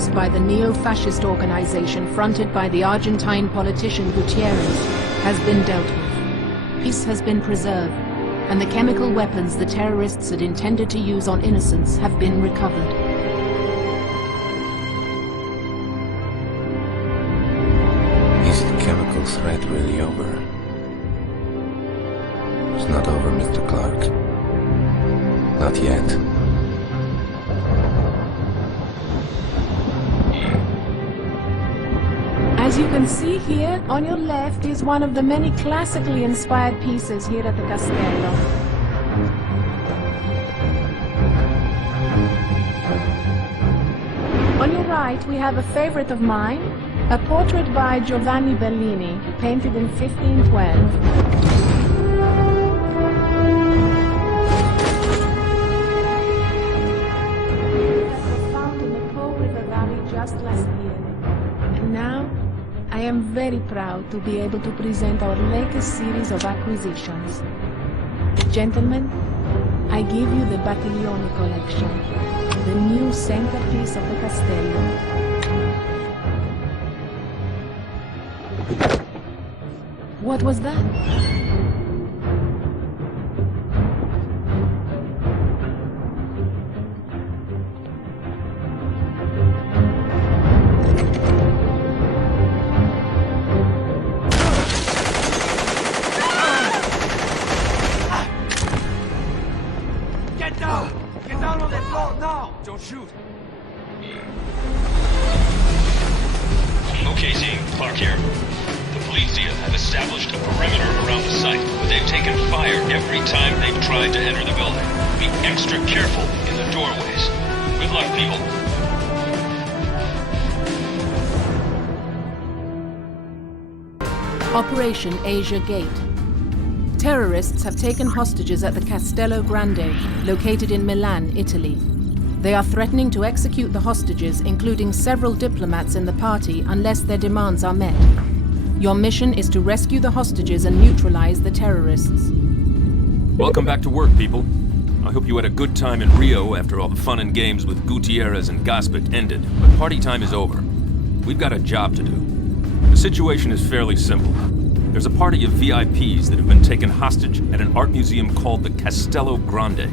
caused by the neo-fascist organization fronted by the Argentine politician Gutierrez has been dealt with. Peace has been preserved, and the chemical weapons the terrorists had intended to use on innocents have been recovered. Is the chemical threat really over? It's not over, Mr. Clark. Not yet. As you can see here, on your left is one of the many classically inspired pieces here at the Castello. On your right, we have a favorite of mine, a portrait by Giovanni Bellini, painted in 1512. Just last year. And now, I am very proud to be able to present our latest series of acquisitions. Gentlemen, I give you the Battaglione collection, the new centerpiece of the Castello. What was that? Get down on the floor now! Don't shoot! Okay, team. Clark here. The Polizia have established a perimeter around the site, but they've taken fire every time they've tried to enter the building. Be extra careful in the doorways. Good luck, people. Operation Azure Gate. Terrorists have taken hostages at the Castello Grande, located in Milan, Italy. They are threatening to execute the hostages, including several diplomats in the party, unless their demands are met. Your mission is to rescue the hostages and neutralize the terrorists. Welcome back to work, people. I hope you had a good time in Rio after all the fun and games with Gutierrez and Gospic ended, but party time is over. We've got a job to do. The situation is fairly simple. There's a party of VIPs that have been taken hostage at an art museum called the Castello Grande.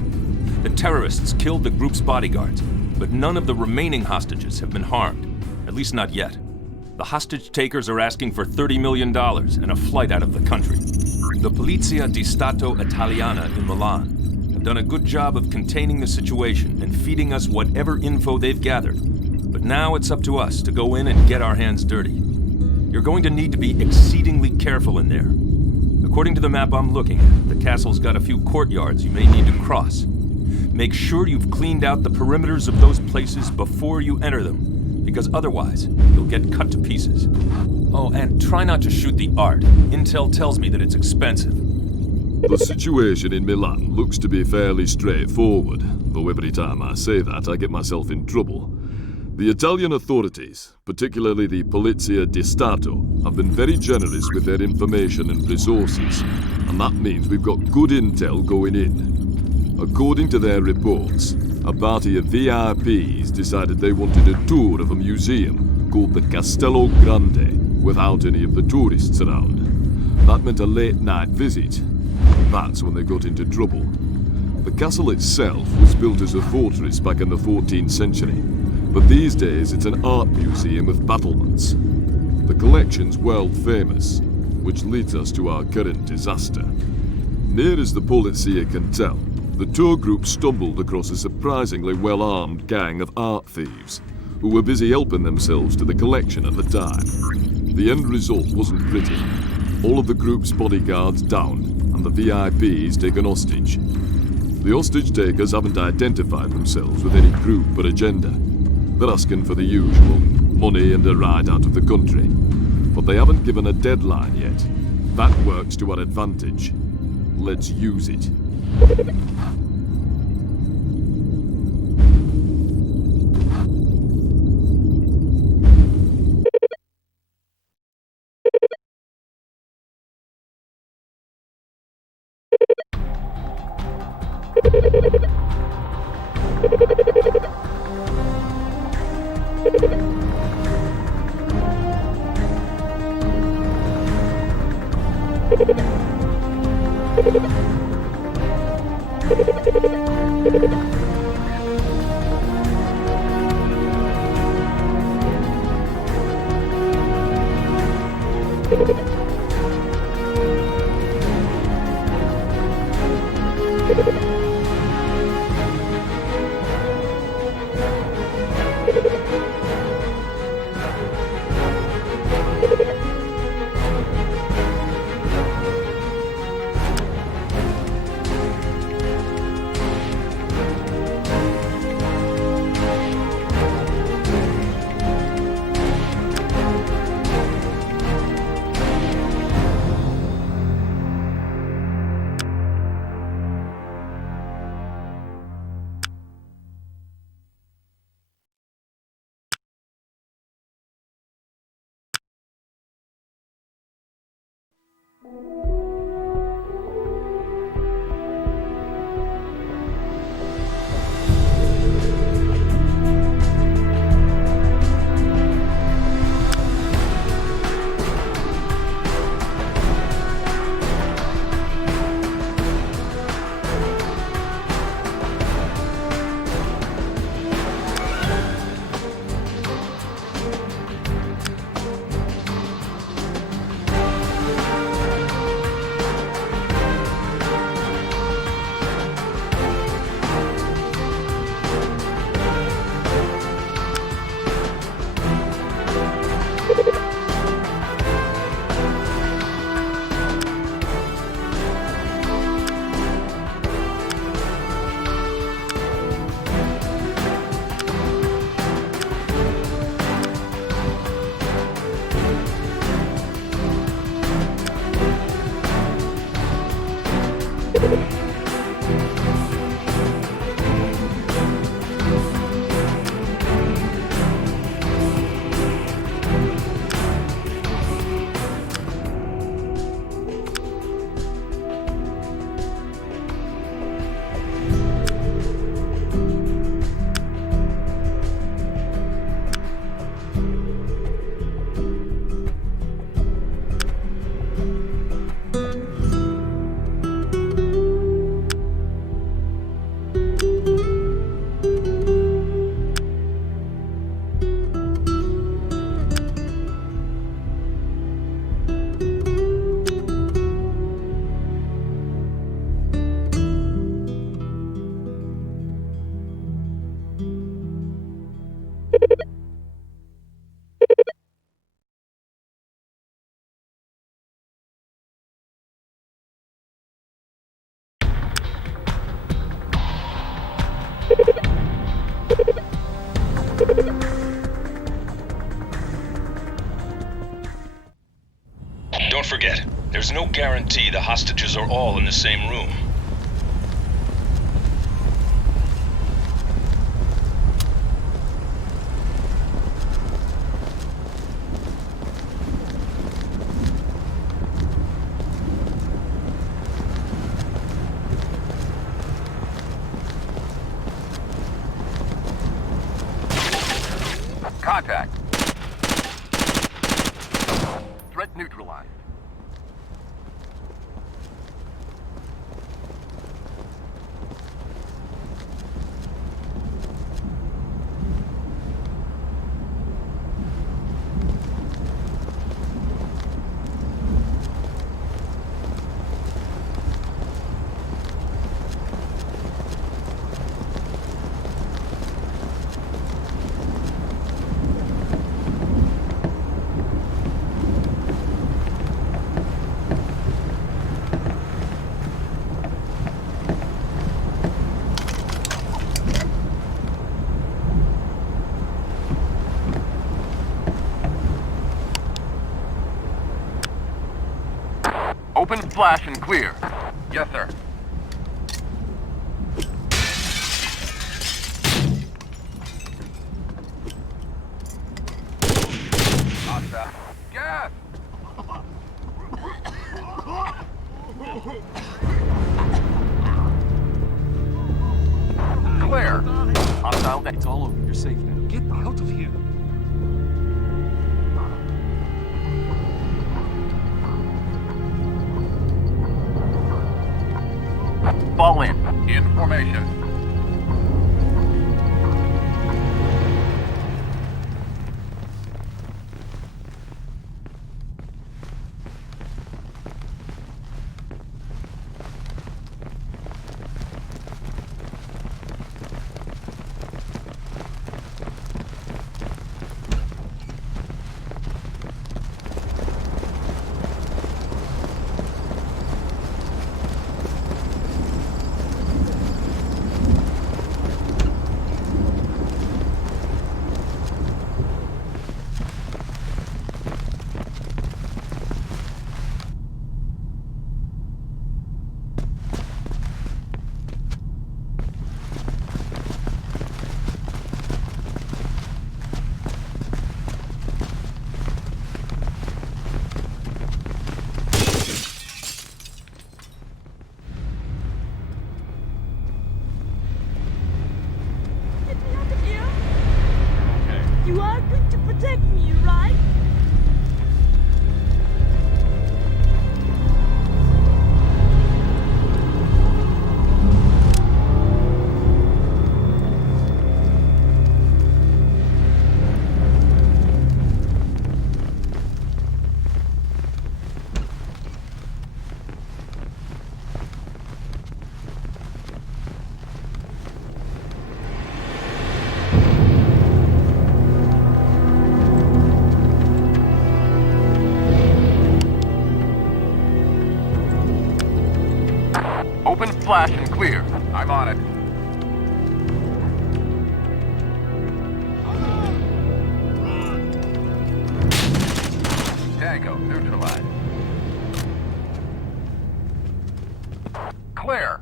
The terrorists killed the group's bodyguards, but none of the remaining hostages have been harmed, at least not yet. The hostage takers are asking for $30 million and a flight out of the country. The Polizia di Stato Italiana in Milan have done a good job of containing the situation and feeding us whatever info they've gathered. But now it's up to us to go in and get our hands dirty. You're going to need to be exceedingly careful in there. According to the map I'm looking at, the castle's got a few courtyards you may need to cross. Make sure you've cleaned out the perimeters of those places before you enter them, because otherwise, you'll get cut to pieces. Oh, and try not to shoot the art. Intel tells me that it's expensive. The situation in Milan looks to be fairly straightforward, though every time I say that, I get myself in trouble. The Italian authorities, particularly the Polizia di Stato, have been very generous with their information and resources, and that means we've got good intel going in. According to their reports, a party of VIPs decided they wanted a tour of a museum called the Castello Grande without any of the tourists around. That meant a late-night visit. That's when they got into trouble. The castle itself was built as a fortress back in the 14th century, but these days it's an art museum with battlements. The collection's world famous, which leads us to our current disaster. Near as the Polizia can tell, the tour group stumbled across a surprisingly well-armed gang of art thieves who were busy helping themselves to the collection at the time. The end result wasn't pretty. All of the group's bodyguards downed and the VIPs taken hostage. The hostage takers haven't identified themselves with any group or agenda. They're asking for the usual, money and a ride out of the country. But they haven't given a deadline yet. That works to our advantage. Let's use it. You Don't forget, there's no guarantee the hostages are all in the same room. Contact. Threat neutralized. Open, flash, and clear. Yes, sir. Hostile. Gas! Clear. Hostile. It's all over. You're safe now. Get out of here. Fall in. In formation. You are going to protect me, right? Open, flash, and clear. I'm on it. Tango, neutralized. Clear.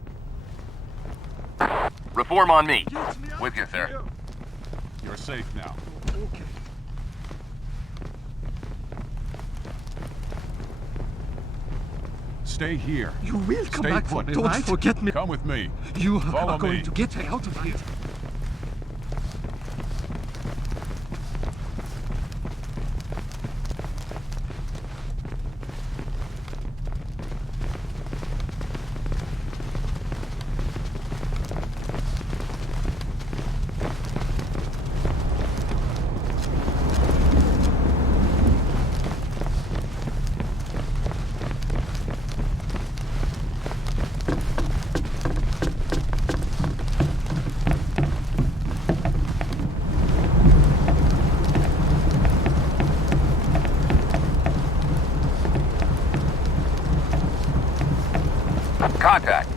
Reform on me. With you, sir. You're safe now. Stay here. You will come Stay back for put, me. Don't right? forget me. Come with me. You Follow are going me. to get me out of here. Contact.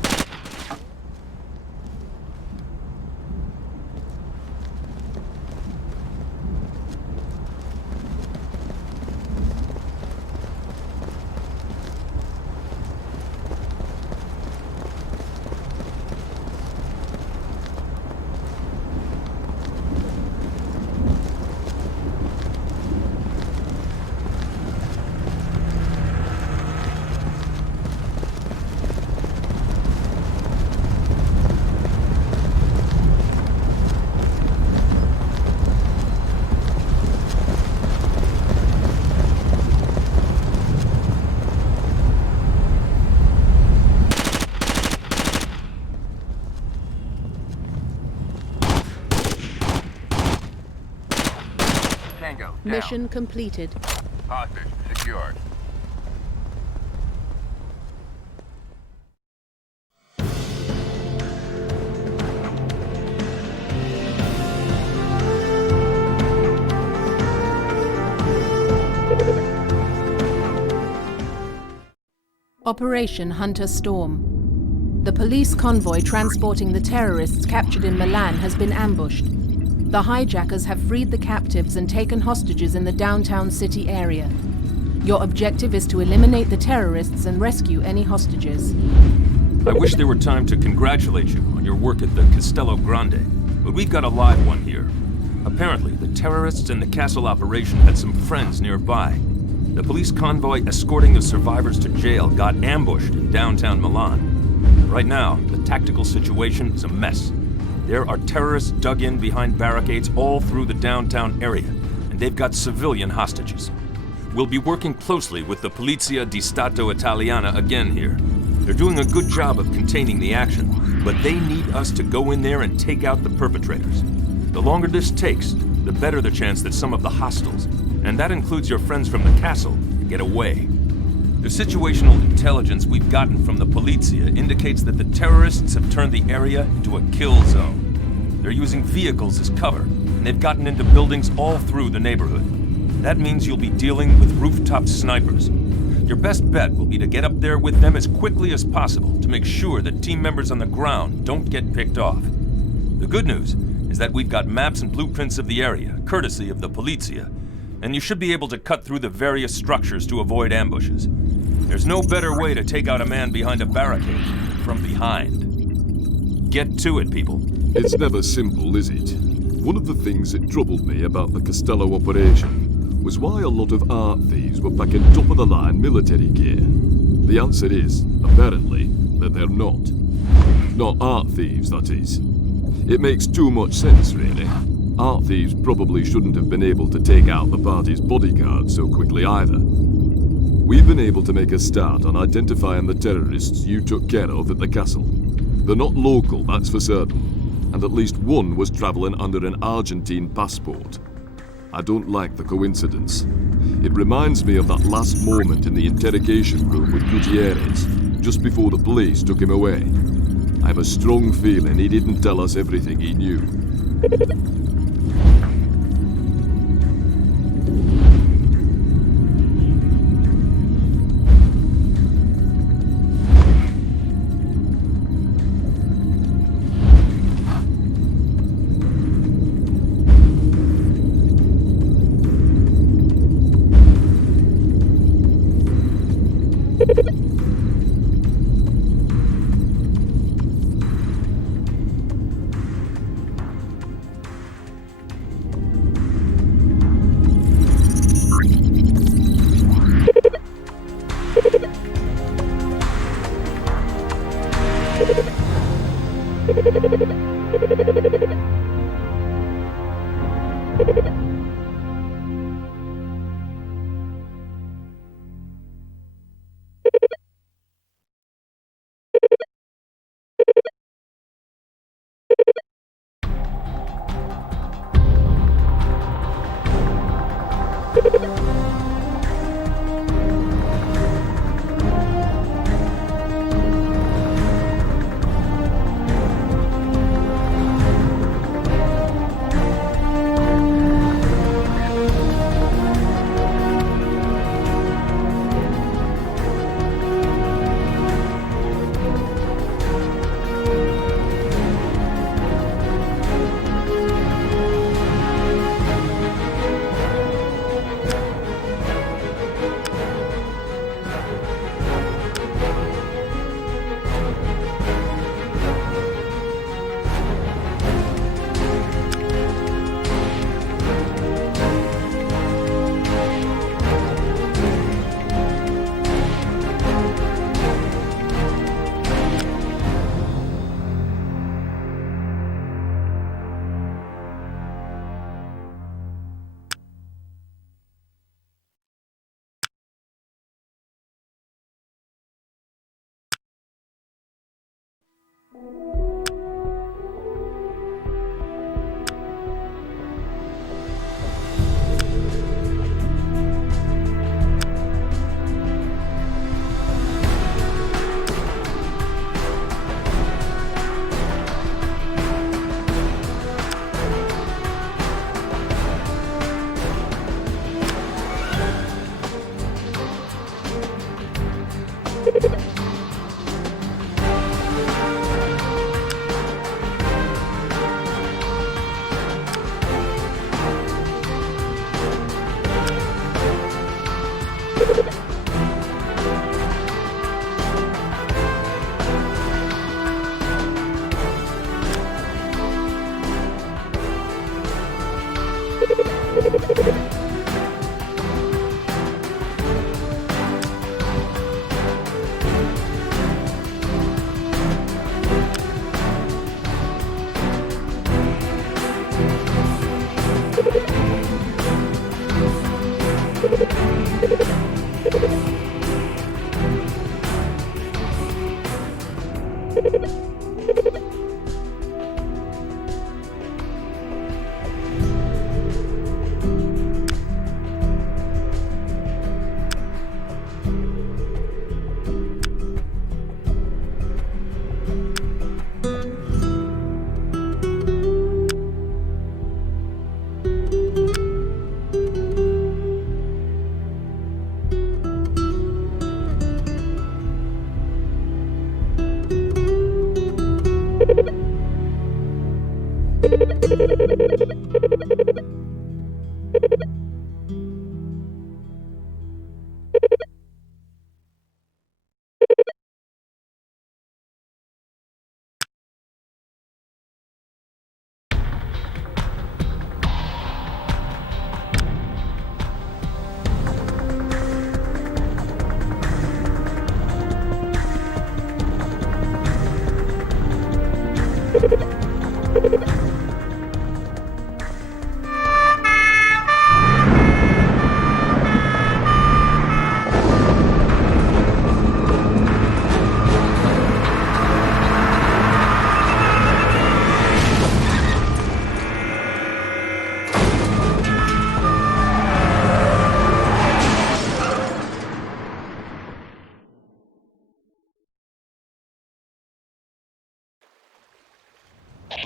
Tango, down. Mission completed. Hostage secured. Operation Hunter Storm. The police convoy transporting the terrorists captured in Milan has been ambushed. The hijackers have freed the captives and taken hostages in the downtown city area. Your objective is to eliminate the terrorists and rescue any hostages. I wish there were time to congratulate you on your work at the Castello Grande, but we've got a live one here. Apparently, the terrorists in the castle operation had some friends nearby. The police convoy escorting the survivors to jail got ambushed in downtown Milan. Right now, the tactical situation is a mess. There are terrorists dug in behind barricades all through the downtown area, and they've got civilian hostages. We'll be working closely with the Polizia di Stato Italiana again here. They're doing a good job of containing the action, but they need us to go in there and take out the perpetrators. The longer this takes, the better the chance that some of the hostiles, and that includes your friends from the castle, get away. The situational intelligence we've gotten from the Polizia indicates that the terrorists have turned the area into a kill zone. They're using vehicles as cover, and they've gotten into buildings all through the neighborhood. That means you'll be dealing with rooftop snipers. Your best bet will be to get up there with them as quickly as possible to make sure that team members on the ground don't get picked off. The good news is that we've got maps and blueprints of the area, courtesy of the Polizia, and you should be able to cut through the various structures to avoid ambushes. There's no better way to take out a man behind a barricade than from behind. Get to it, people. It's never simple, is it? One of the things that troubled me about the Costello operation was why a lot of art thieves were packing top-of-the-line military gear. The answer is, apparently, that they're not. Not art thieves, that is. It makes too much sense, really. Art thieves probably shouldn't have been able to take out the party's bodyguards so quickly either. We've been able to make a start on identifying the terrorists you took care of at the castle. They're not local, that's for certain, and at least one was traveling under an Argentine passport. I don't like the coincidence. It reminds me of that last moment in the interrogation room with Gutierrez, just before the police took him away. I have a strong feeling he didn't tell us everything he knew.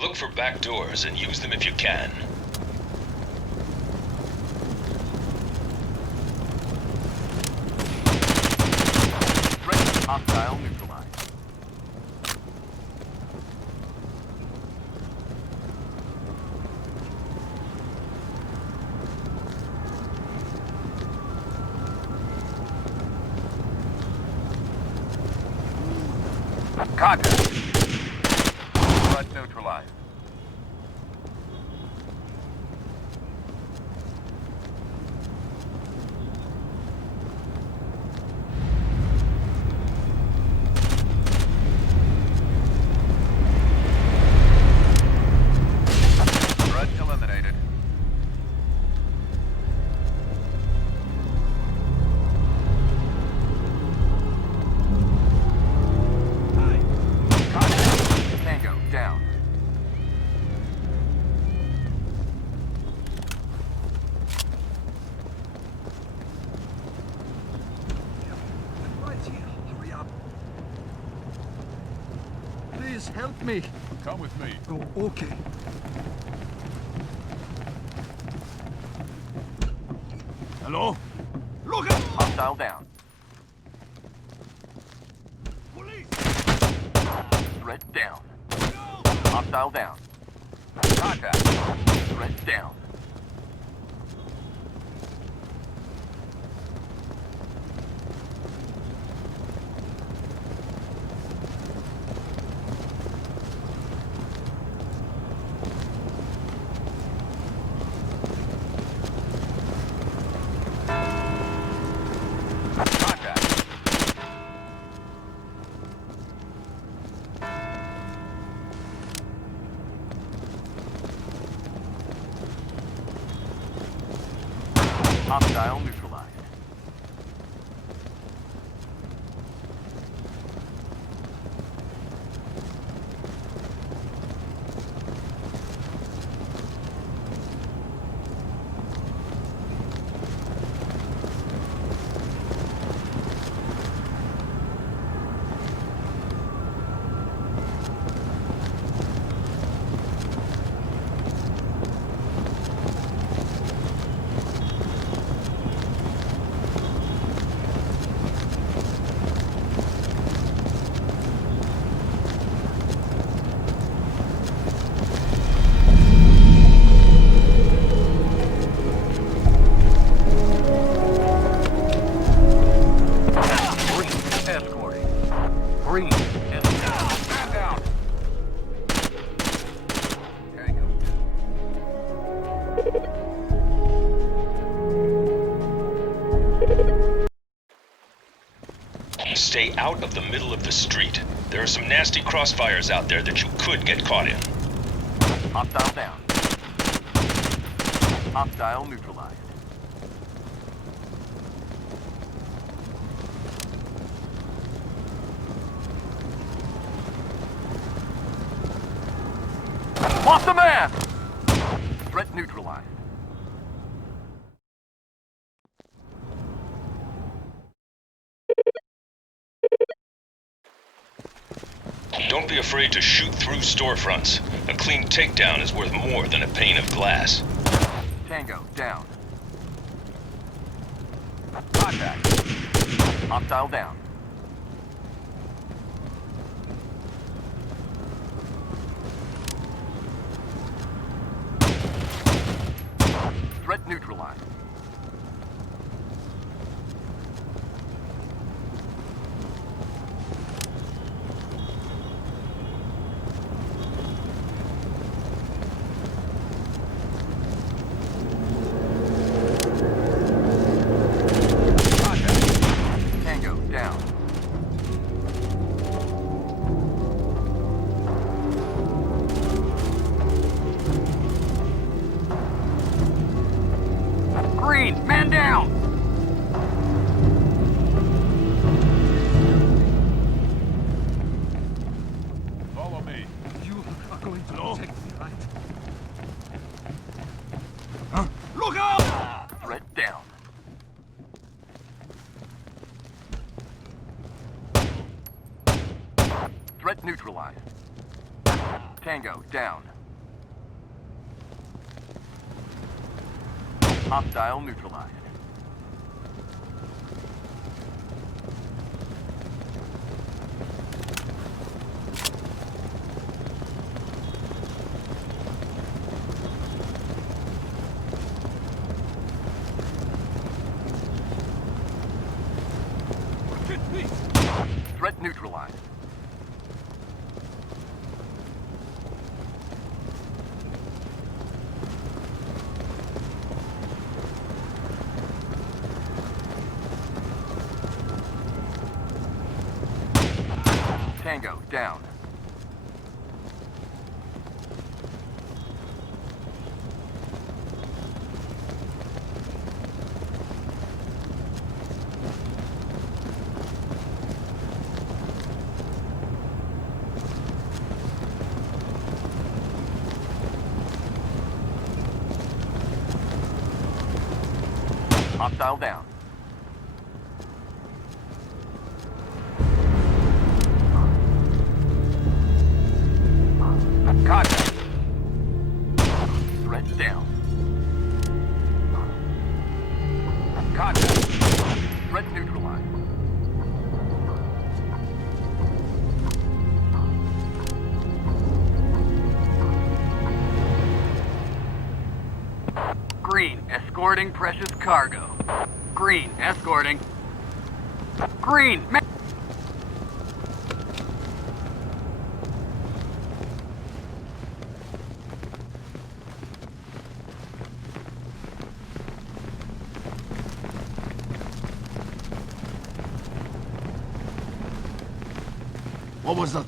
Look for back doors and use them if you can. Hostile neutralized. Contact. Threat neutralized. Threat eliminated. Tango down. Right here. Hurry up. Please help me. Come with me. Oh, okay. Hello? Look out! Hostile down. Police! Threat down. Hostile down. Contact. Threat down. Contact. Hostile neutralized. Escorting. Breathe. Stand down. Tango. Stay out of the middle of the street. There are some nasty crossfires out there that you could get caught in. Hostile down. Hostile neutralized. Lost a man! Threat neutralized. Don't be afraid to shoot through storefronts. A clean takedown is worth more than a pane of glass. Tango, down. Contact. Hostile down. Threat neutralized. Tango, down. Green, man down! Follow me. You are going to Hello? protect me, right? Huh? Look out! Threat down. Threat neutralized. Tango, down. Hostile neutralized. Get this! Threat neutralized. Tango, down. Hostile down. Contact. Threat down. Contact. Threat neutralized. Green, escorting precious cargo. Green, escorting. Green, What was that?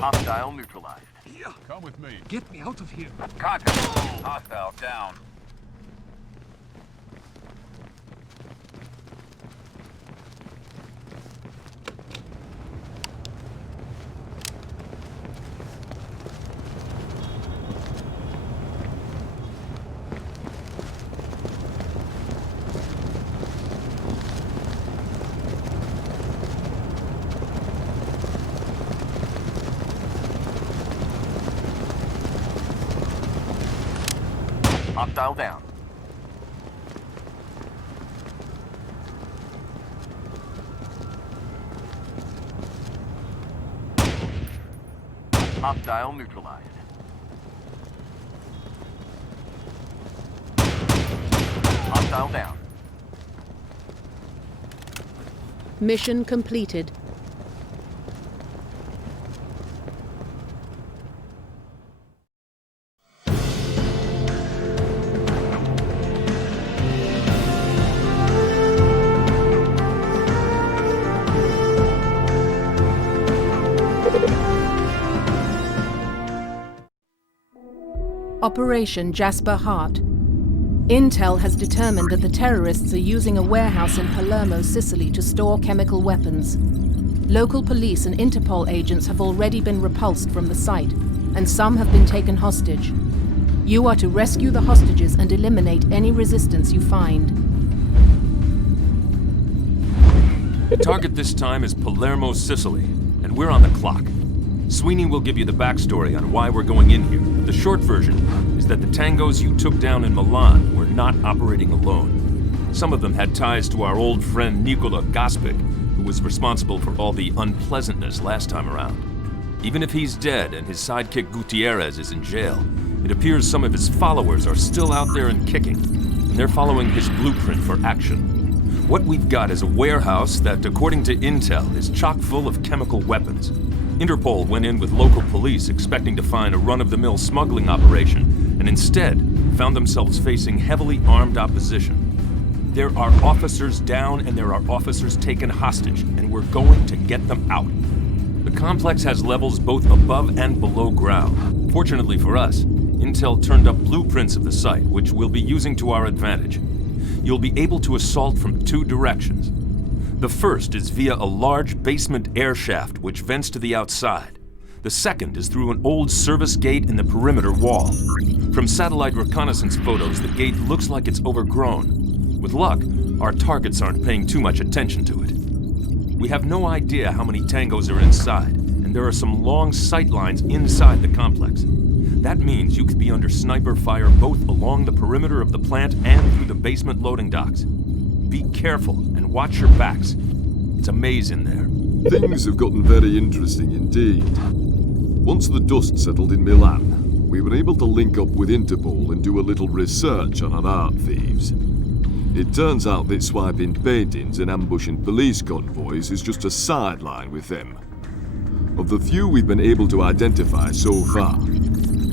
hostile neutralized. Here! Come with me. Get me out of here! Contact. Hostile down. Hostile down. Hostile neutralized. Hostile down. Mission completed. Operation Jasper Heart. Intel has determined that the terrorists are using a warehouse in Palermo, Sicily to store chemical weapons. Local police and Interpol agents have already been repulsed from the site, and some have been taken hostage. You are to rescue the hostages and eliminate any resistance you find. The target this time is Palermo, Sicily, and we're on the clock. Sweeney will give you the backstory on why we're going in here. The short version is that the tangos you took down in Milan were not operating alone. Some of them had ties to our old friend Nikola Gospic, who was responsible for all the unpleasantness last time around. Even if he's dead and his sidekick Gutierrez is in jail, it appears some of his followers are still out there and kicking, and they're following his blueprint for action. What we've got is a warehouse that, according to intel, is chock full of chemical weapons. Interpol went in with local police expecting to find a run-of-the-mill smuggling operation, and instead found themselves facing heavily armed opposition. There are officers down and there are officers taken hostage, and we're going to get them out. The complex has levels both above and below ground. Fortunately for us, Intel turned up blueprints of the site, which we'll be using to our advantage. You'll be able to assault from two directions. The first is via a large basement air shaft which vents to the outside. The second is through an old service gate in the perimeter wall. From satellite reconnaissance photos, the gate looks like it's overgrown. With luck, our targets aren't paying too much attention to it. We have no idea how many tangos are inside, and there are some long sight lines inside the complex. That means you could be under sniper fire both along the perimeter of the plant and through the basement loading docks. Be careful and watch your backs. It's a maze in there. Things have gotten very interesting indeed. Once the dust settled in Milan, we were able to link up with Interpol and do a little research on our art thieves. It turns out that swiping paintings and ambushing police convoys is just a sideline with them. Of the few we've been able to identify so far,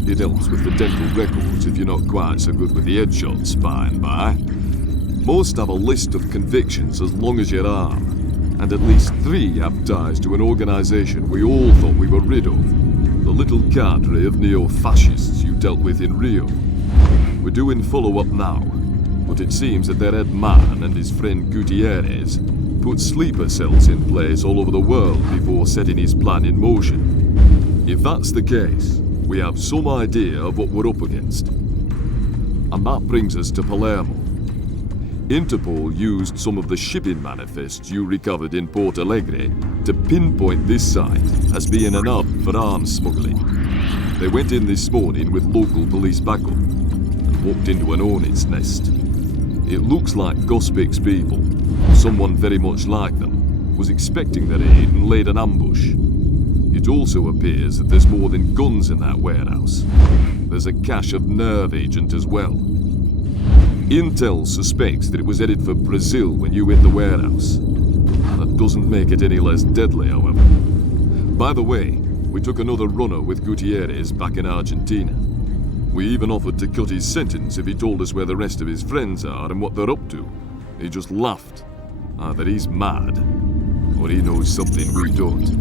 it helps with the dental records if you're not quite so good with the headshots, by and by. Most have a list of convictions as long as your arm, and at least 3 have ties to an organization we all thought we were rid of, the little cadre of neo-fascists you dealt with in Rio. We're doing follow-up now, but it seems that their head man and his friend Gutierrez put sleeper cells in place all over the world before setting his plan in motion. If that's the case, we have some idea of what we're up against. And that brings us to Palermo. Interpol used some of the shipping manifests you recovered in Porto Alegre to pinpoint this site as being an hub for arms smuggling. They went in this morning with local police backup and walked into an hornet's nest. It looks like Gospic's people, someone very much like them, was expecting their aid and laid an ambush. It also appears that there's more than guns in that warehouse. There's a cache of nerve agent as well. Intel suspects that it was headed for Brazil when you hit the warehouse. That doesn't make it any less deadly, however. By the way, we took another runner with Gutierrez back in Argentina. We even offered to cut his sentence if he told us where the rest of his friends are and what they're up to. He just laughed. Either he's mad, or he knows something we don't.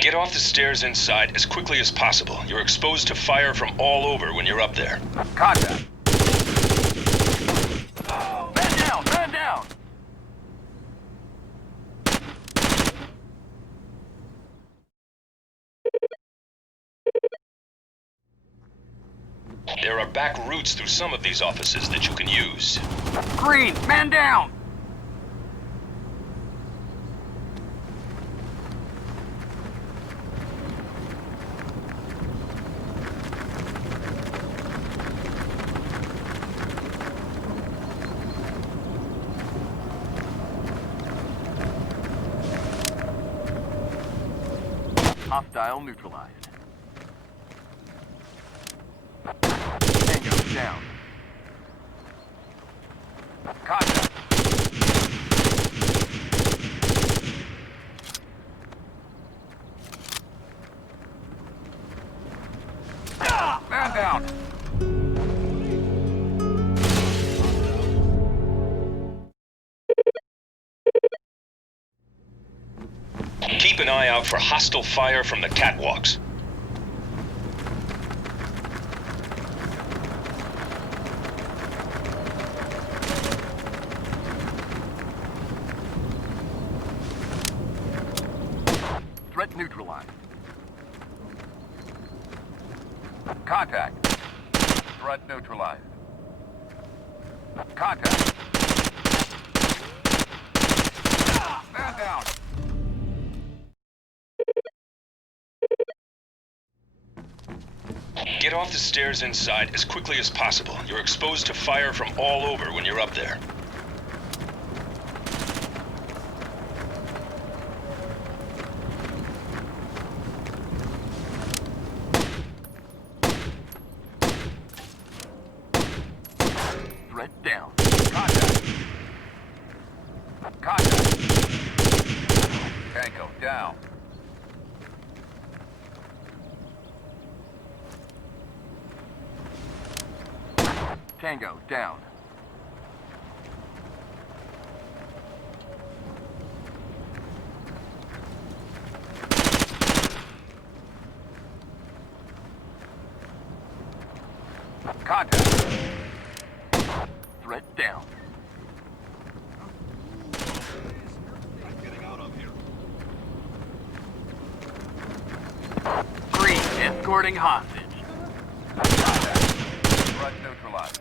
Get off the stairs inside as quickly as possible. You're exposed to fire from all over when you're up there. Contact. Man down! Man down! There are back routes through some of these offices that you can use. Green! Man down! Hostile neutralized. Tango down. Contact. Man down. Keep an eye out for hostile fire from the catwalks. Threat neutralized. Contact. Threat neutralized. Contact. Man down. Get off the stairs inside as quickly as possible. You're exposed to fire from all over when you're up there. Threat down. Contact. Contact. Tango down. Tango, down. Contact. Threat down. I'm getting out of here. Green, escorting hostage. Threat neutralized.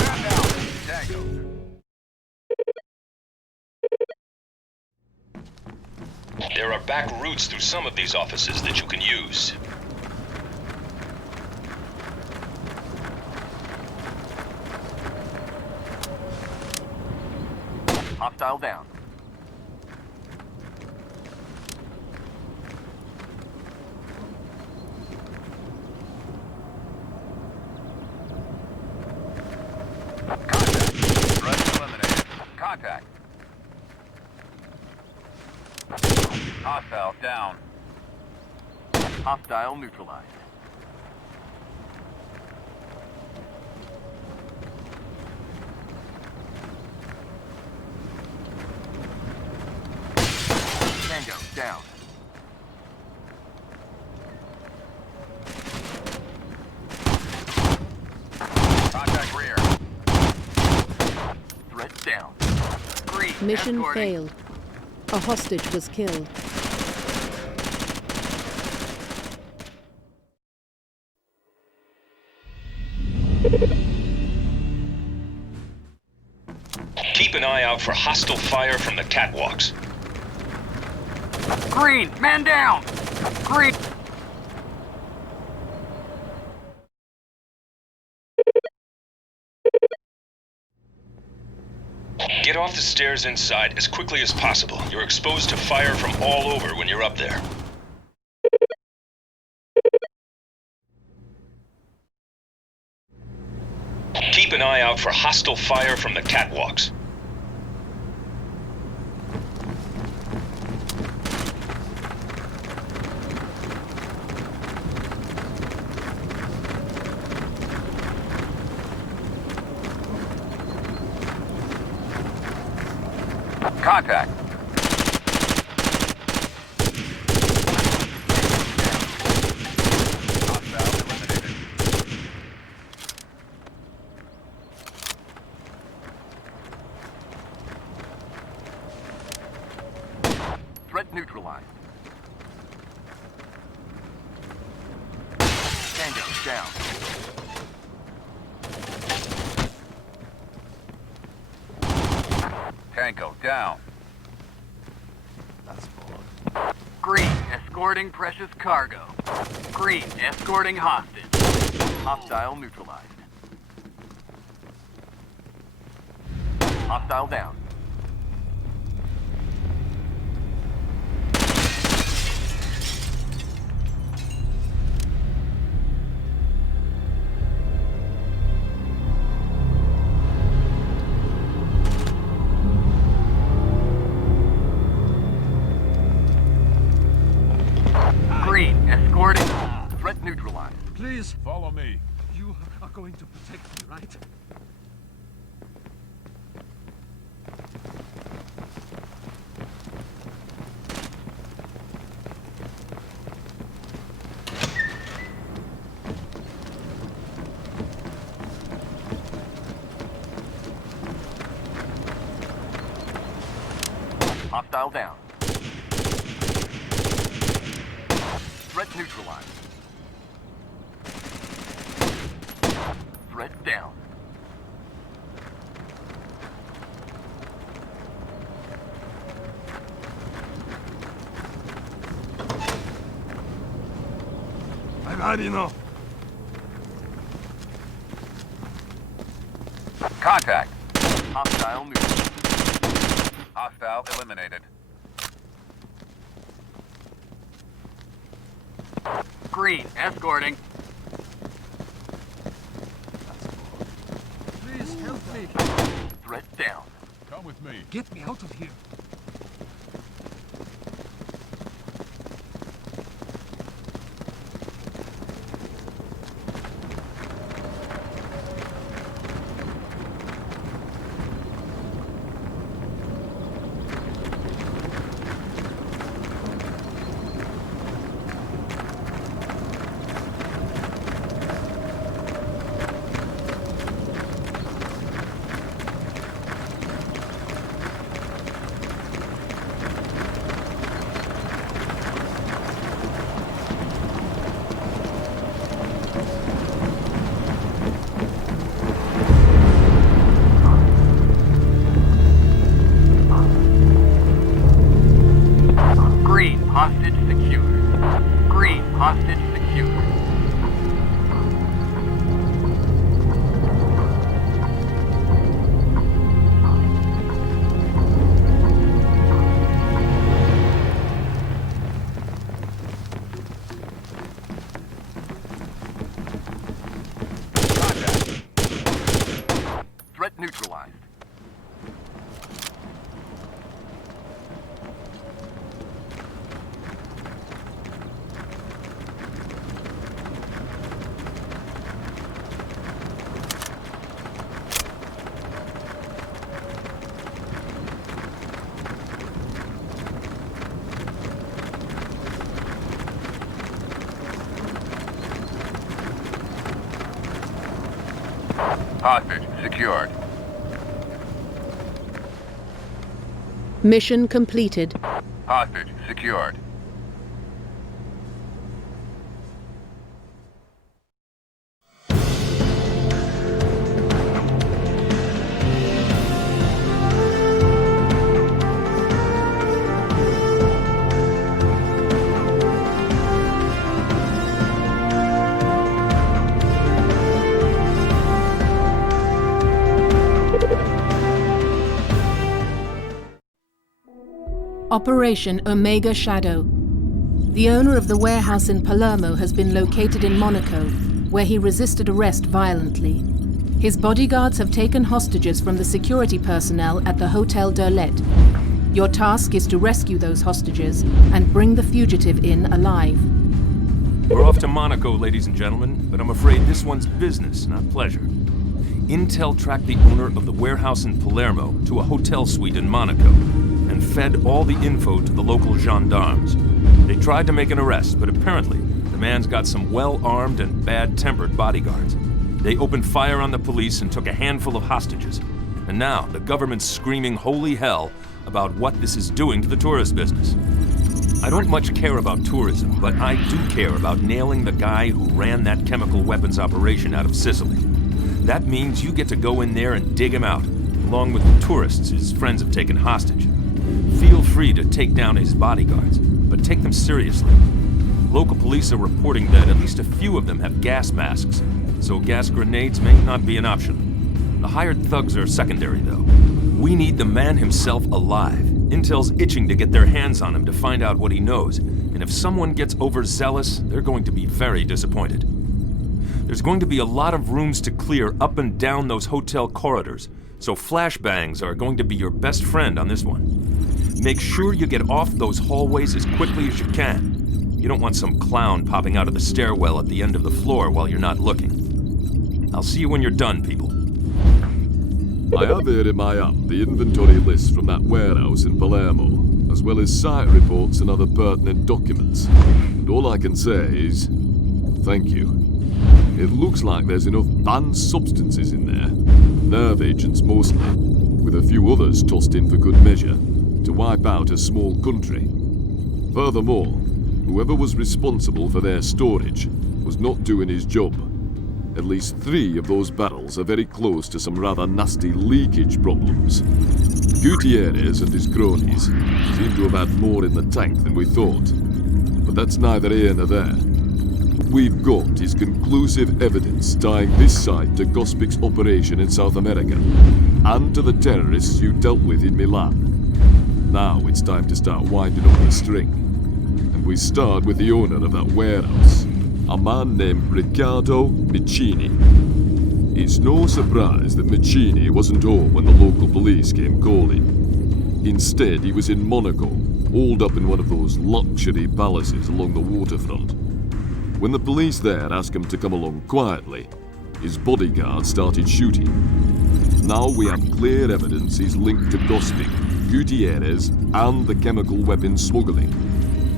Man down. Tango. There are back routes through some of these offices that you can use. Hostile down. Contact. Threat eliminated. Contact. Hostile down. Hostile neutralized. Tango down. Contact rear. Threat down. Green. Mission escorting. failed. A hostage was killed. Keep an eye out for hostile fire from the catwalks. Green, man down. Green. Get off the stairs inside as quickly as possible. You're exposed to fire from all over when you're up there. Keep an eye out for hostile fire from the catwalks. Contact. Hostile eliminated. Threat neutralized. Tango down. Tango down. That's bored. Green, escorting precious cargo. Green, escorting hostage. Hostile neutralized. Hostile down. Green, escorting. Threat neutralized. Please, Follow me. you are going to protect me, right? Hostile down. Threat neutralized. Threat down. I've had enough. Contact. Hostile neutralized. Hostile eliminated. Green, escorting. Please help me. Threat down. Come with me. Get me out of here. hostage secured. Green, hostage secured. Threat neutralized. Hostage secured. Mission completed. Hostage secured. Operation Omega Shadow. The owner of the warehouse in Palermo has been located in Monaco, where he resisted arrest violently. His bodyguards have taken hostages from the security personnel at the Hotel d'Erlet. Your task is to rescue those hostages and bring the fugitive in alive. We're off to Monaco, ladies and gentlemen, but I'm afraid this one's business, not pleasure. Intel tracked the owner of the warehouse in Palermo to a hotel suite in Monaco and fed all the info to the local gendarmes. They tried to make an arrest, but apparently the man's got some well-armed and bad-tempered bodyguards. They opened fire on the police and took a handful of hostages. And now the government's screaming holy hell about what this is doing to the tourist business. I don't much care about tourism, but I do care about nailing the guy who ran that chemical weapons operation out of Sicily. That means you get to go in there and dig him out, along with the tourists his friends have taken hostage. Feel free to take down his bodyguards, but take them seriously. Local police are reporting that at least a few of them have gas masks, so gas grenades may not be an option. The hired thugs are secondary, though. We need the man himself alive. Intel's itching to get their hands on him to find out what he knows, and if someone gets overzealous, they're going to be very disappointed. There's going to be a lot of rooms to clear up and down those hotel corridors, so flashbangs are going to be your best friend on this one. Make sure you get off those hallways as quickly as you can. You don't want some clown popping out of the stairwell at the end of the floor while you're not looking. I'll see you when you're done, people. I have here in my hand the inventory list from that warehouse in Palermo, as well as site reports and other pertinent documents. And all I can say is, thank you. It looks like there's enough banned substances in there, nerve agents mostly, with a few others tossed in for good measure, to wipe out a small country. Furthermore, whoever was responsible for their storage was not doing his job. At least 3 of those barrels are very close to some rather nasty leakage problems. Gutierrez and his cronies seem to have had more in the tank than we thought. But that's neither here nor there. We've got is conclusive evidence tying this site to Gospic's operation in South America, and to the terrorists you dealt with in Milan. Now it's time to start winding up the string. And we start with the owner of that warehouse, a man named Riccardo Micini. It's no surprise that Micini wasn't home when the local police came calling. Instead, he was in Monaco, holed up in one of those luxury palaces along the waterfront. When the police there asked him to come along quietly, his bodyguard started shooting. Now we have clear evidence he's linked to Gospic, Gutierrez, and the chemical weapons smuggling.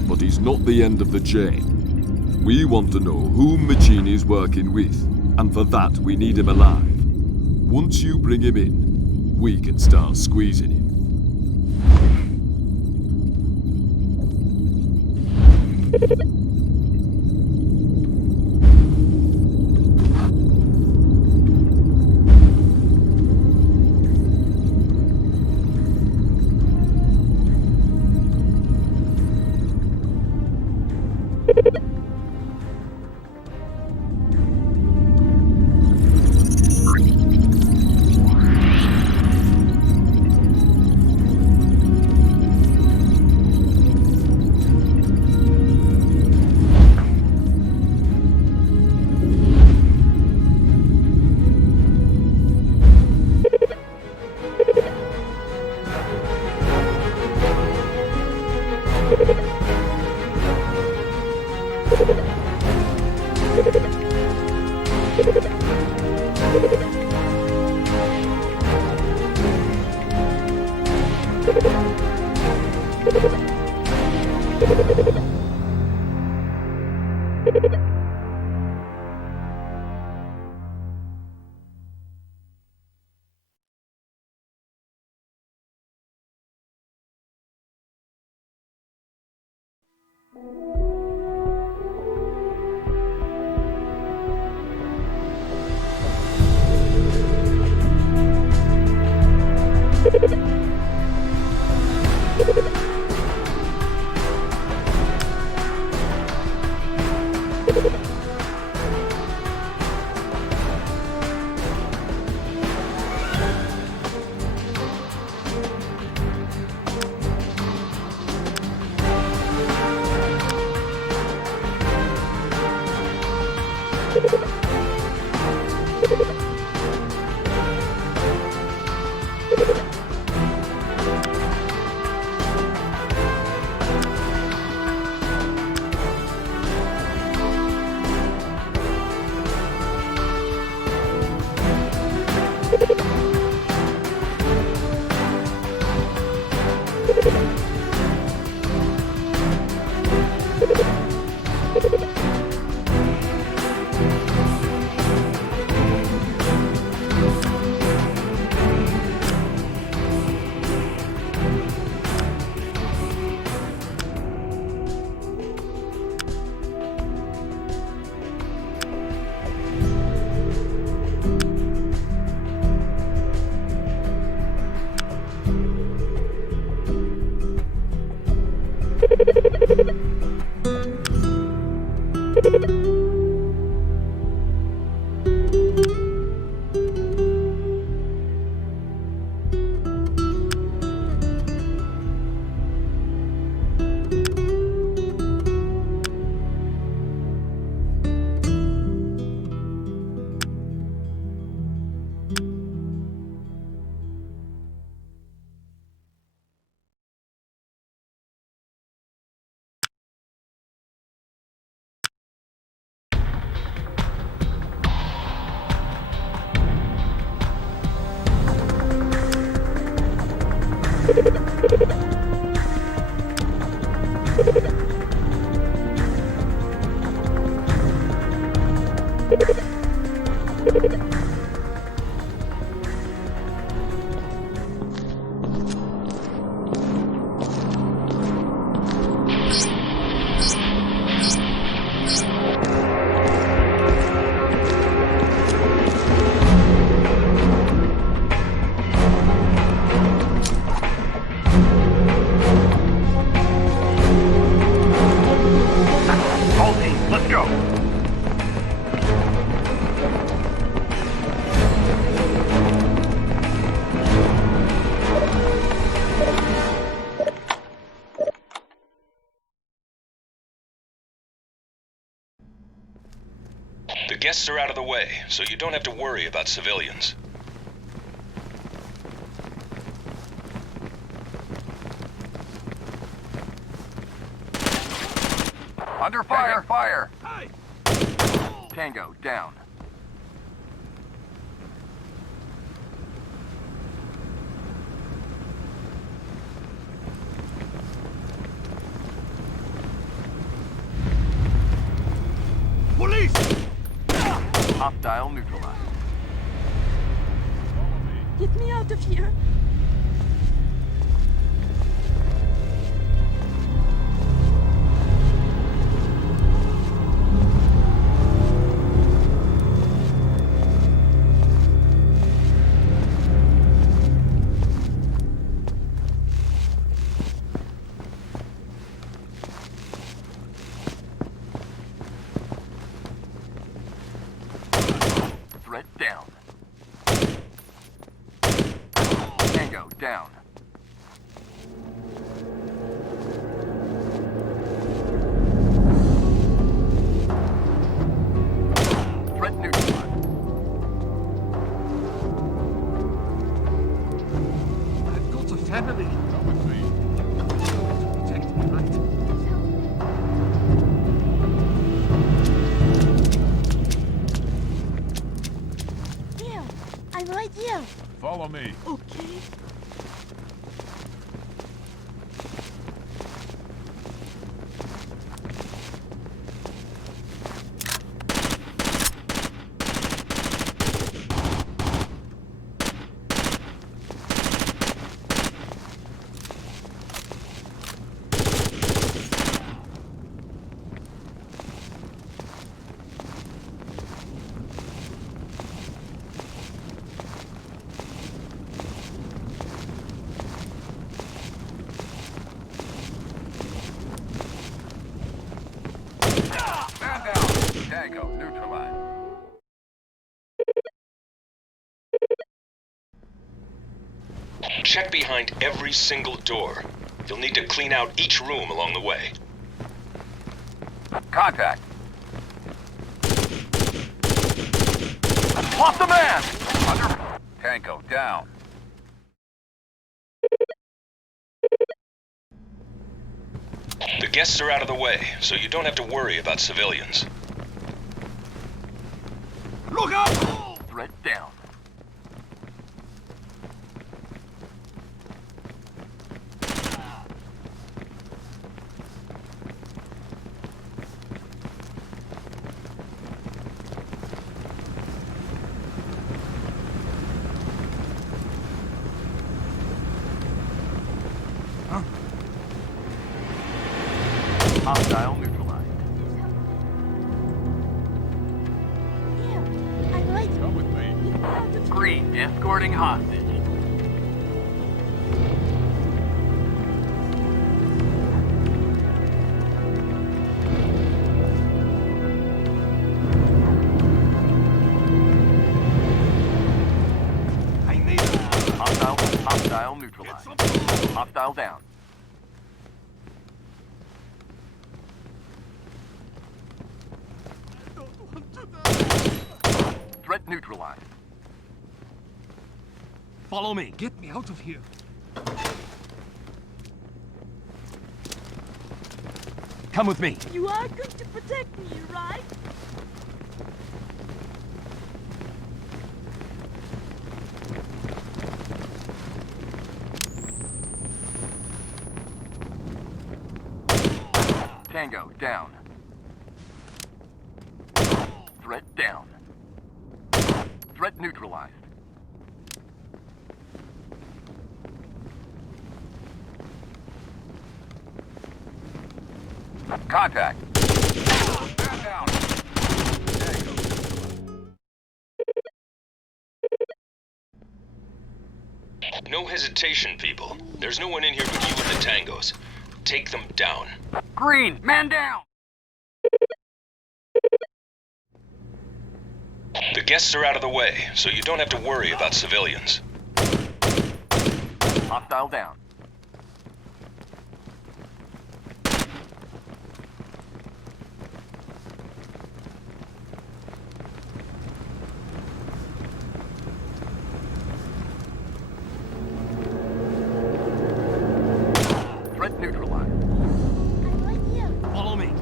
But he's not the end of the chain. We want to know whom Micini's working with, and for that we need him alive. Once you bring him in, we can start squeezing him. The guests are out of the way, so you don't have to worry about civilians. Under fire! Fire! Tango, down. Police! Hostile neutralized. Get me out of here. Threat down. Tango, down. Threat neutralized. I've got a family. Come with me. You're going to protect me, right? Follow me. Okay. Tango, neutralized. Check behind every single door. You'll need to clean out each room along the way. Contact. Lost a man! Under... Tango, down. The guests are out of the way, so you don't have to worry about civilians. Look out! Threat down. Hostile neutralized. Here, I'm ready. Come with me. Get me out of here. Green, escorting hostage. I need it. Hostile neutralized. Hostile down. I don't want to die. Threat neutralized. Follow me. Get me out of here. Come with me. You are going to protect me, right? Tango, down. Threat down. Threat neutralized. Contact. Man down. Tango. No hesitation, people. There's no one in here but you and the tangos. Take them down. Green, man down. The guests are out of the way, so you don't have to worry about civilians. Hostile down. Threat neutralized. I'm right here. Follow me.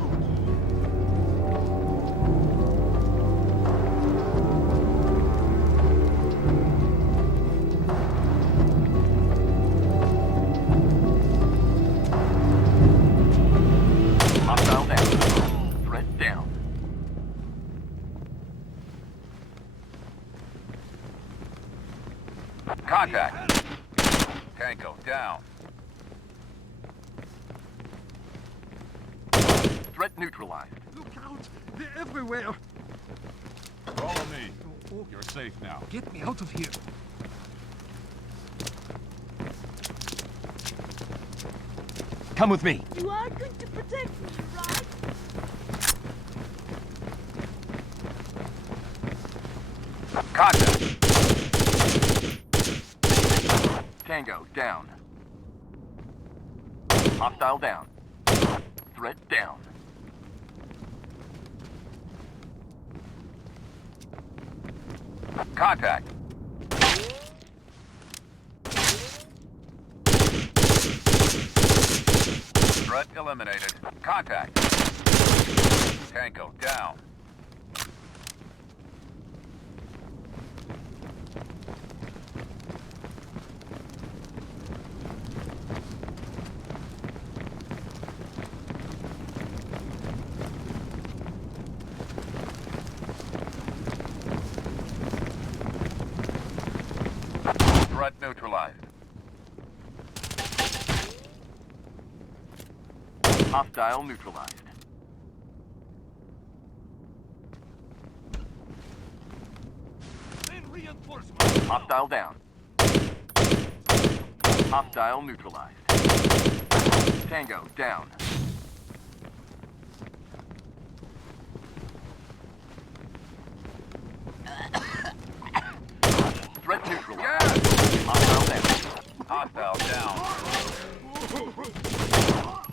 Hostile down. Threat down. Contact. Tango down. Threat neutralized. Look out. They're everywhere. Follow me. You're safe now. Get me out of here. Come with me. You are going to protect me, right? Contact. Tango down. Hostile down. Threat down. Contact. Threat eliminated. Contact. Tango down. Threat neutralized. Hostile neutralized. Send reinforcements. Hostile down. Hostile neutralized. Tango down. Threat neutralized. Hostile down. Hostile down.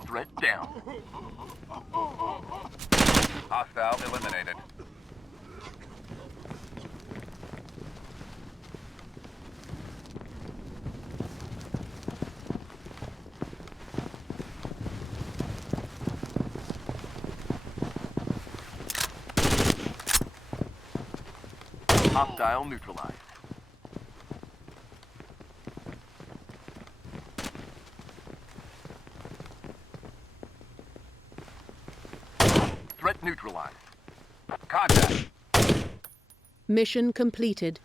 Threat down. Hostile eliminated. Hostile neutralized. Threat neutralized. Contact. Mission completed.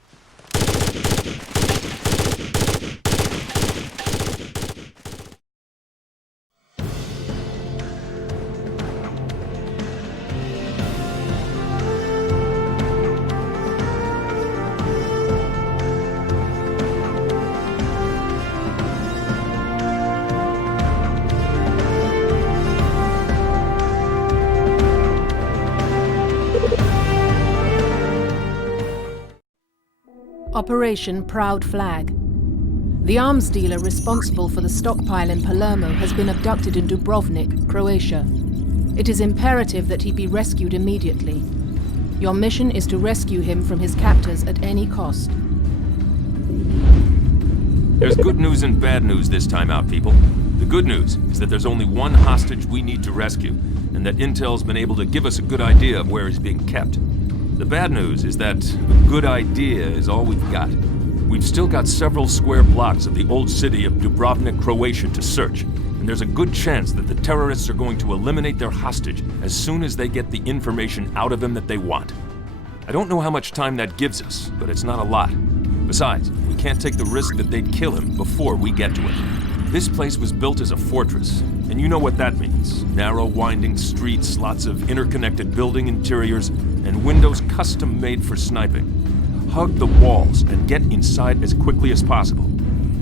Operation Proud Flag. The arms dealer responsible for the stockpile in Palermo has been abducted in Dubrovnik, Croatia. It is imperative that he be rescued immediately. Your mission is to rescue him from his captors at any cost. There's good news and bad news this time out, people. The good news is that there's only one hostage we need to rescue, and that Intel's been able to give us a good idea of where he's being kept. The bad news is that a good idea is all we've got. We've still got several square blocks of the old city of Dubrovnik, Croatia to search, and there's a good chance that the terrorists are going to eliminate their hostage as soon as they get the information out of him that they want. I don't know how much time that gives us, but it's not a lot. Besides, we can't take the risk that they'd kill him before we get to him. This place was built as a fortress, and you know what that means. Narrow, winding streets, lots of interconnected building interiors, and windows custom-made for sniping. Hug the walls and get inside as quickly as possible.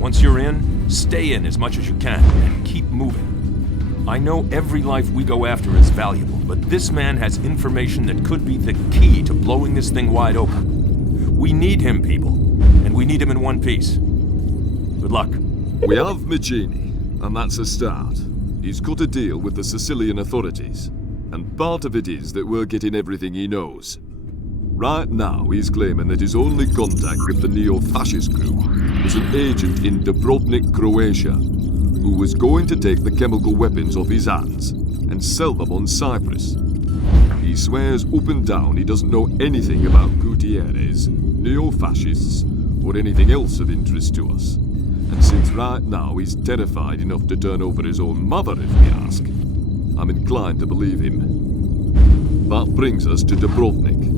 Once you're in, stay in as much as you can, and keep moving. I know every life we go after is valuable, but this man has information that could be the key to blowing this thing wide open. We need him, people, and we need him in one piece. Good luck. We have Maccini, and that's a start. He's cut a deal with the Sicilian authorities, and part of it is that we're getting everything he knows. Right now, he's claiming that his only contact with the neo-fascist group was an agent in Dubrovnik, Croatia, who was going to take the chemical weapons off his hands and sell them on Cyprus. He swears up and down he doesn't know anything about Gutierrez, neo-fascists, or anything else of interest to us. And since right now he's terrified enough to turn over his own mother if we ask, I'm inclined to believe him. That brings us to Dubrovnik.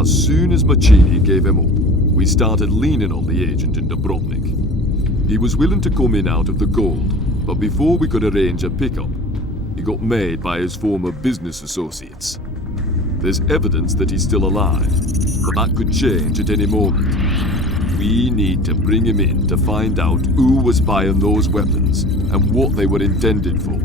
As soon as Maccini gave him up, we started leaning on the agent in Dubrovnik. He was willing to come in out of the cold, but before we could arrange a pickup, he got made by his former business associates. There's evidence that he's still alive, but that could change at any moment. We need to bring him in to find out who was buying those weapons and what they were intended for.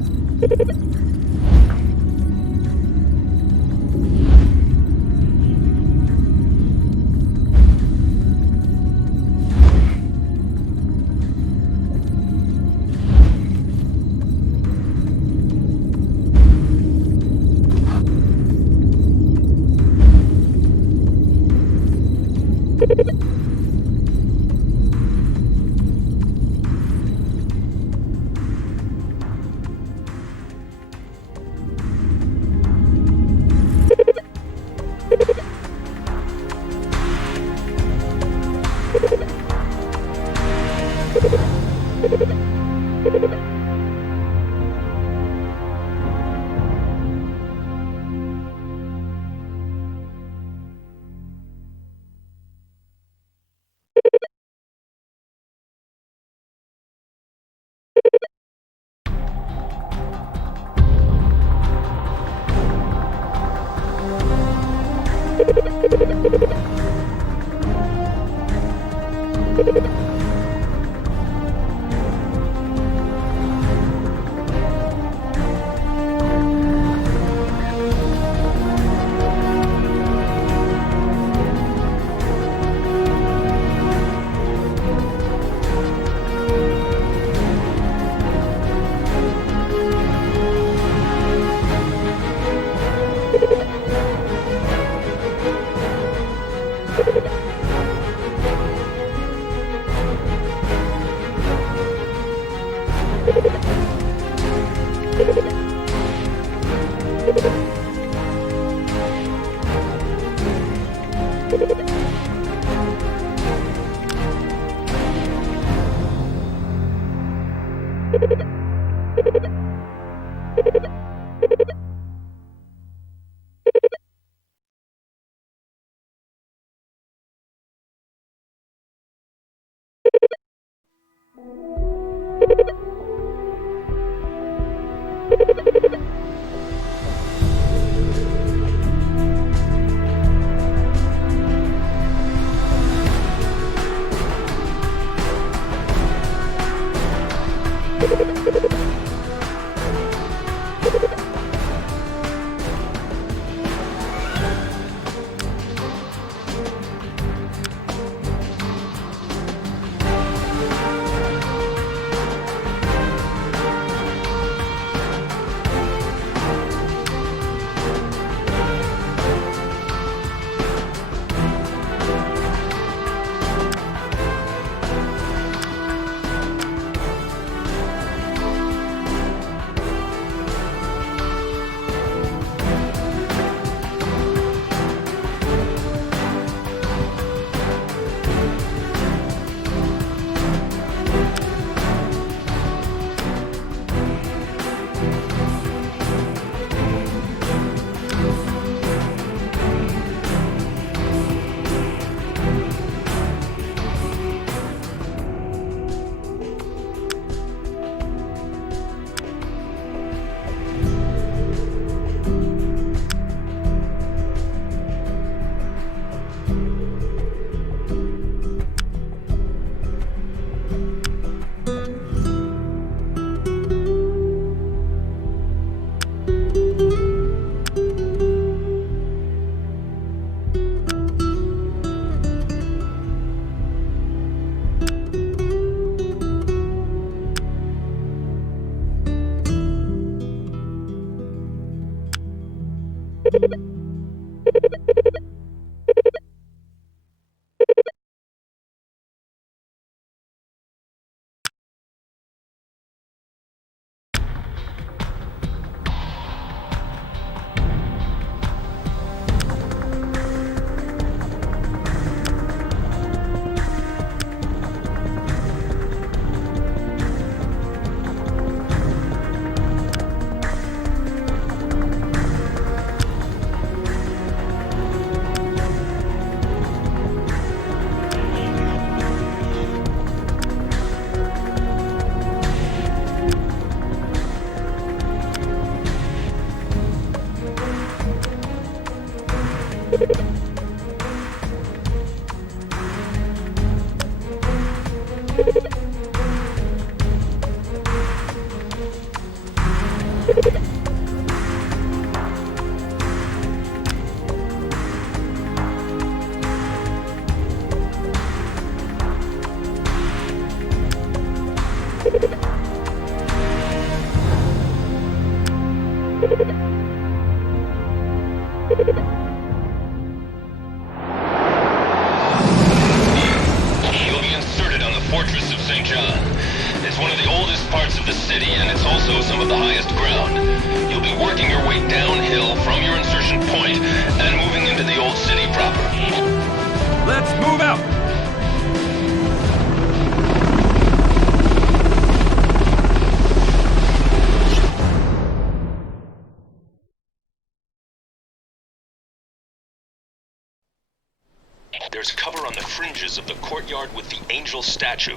There's cover on the fringes of the courtyard with the angel statue.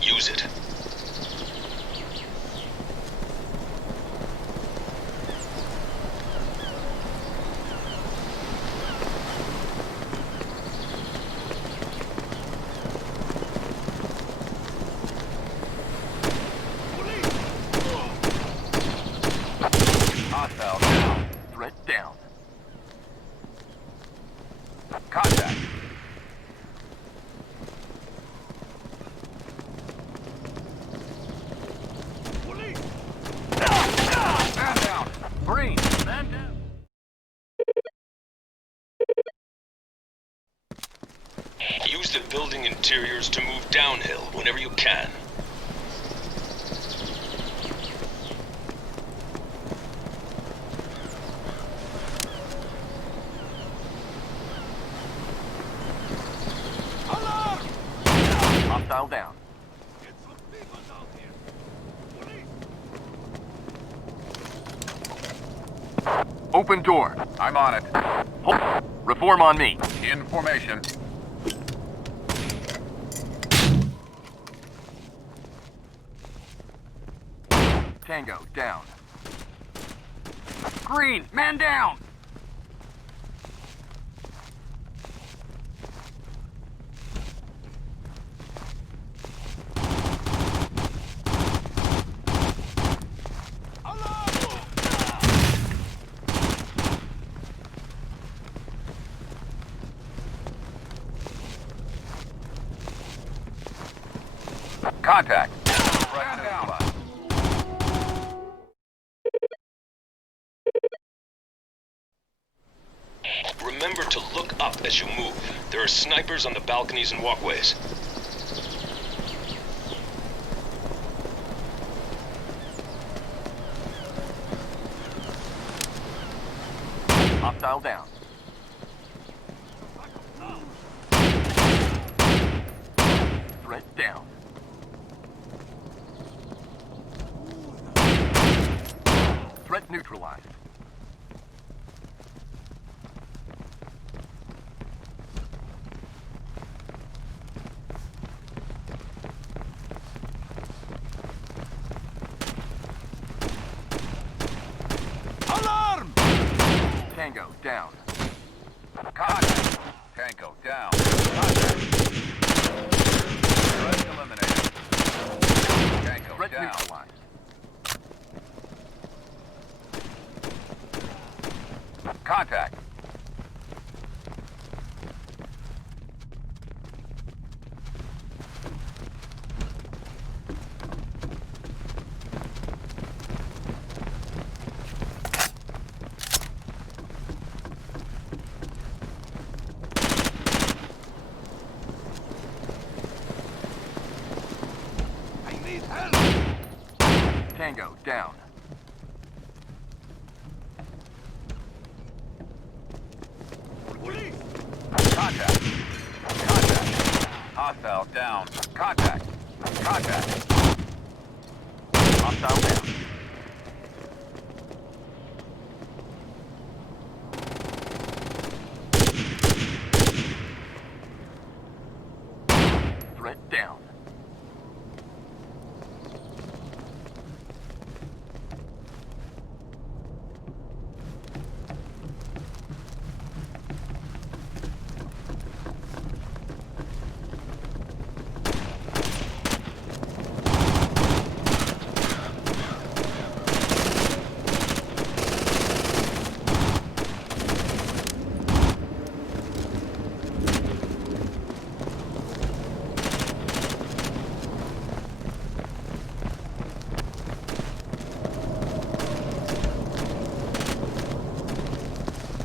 Use it. Hostile down. Threat down. Contact. Man down. Green. Man down. Use the building interiors to move downhill whenever you can. Hostile down. Open door. I'm on it. Hold. Reform on me. In formation. Tango, down. Green, man down! Contact. Right down. Remember to look up as you move. There are snipers on the balconies and walkways. Hostile down. Threat down. Threat neutralized. Alarm! Tango, down. Contact. Tango, down. Contact. Threat eliminated. Tango, threat down. Neutralized. Contact. I need help! Tango, down. Police! Contact. Contact. Hostile down. Contact. Contact. Hostile down. Threat down.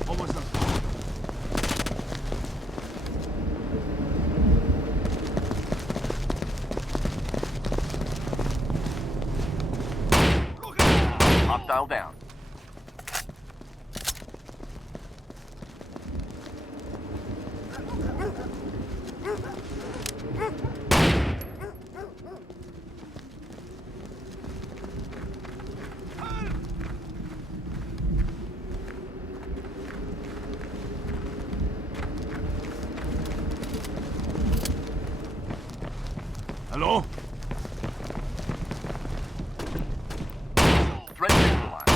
What was that? Hostile down. Hello? Threat neutralized.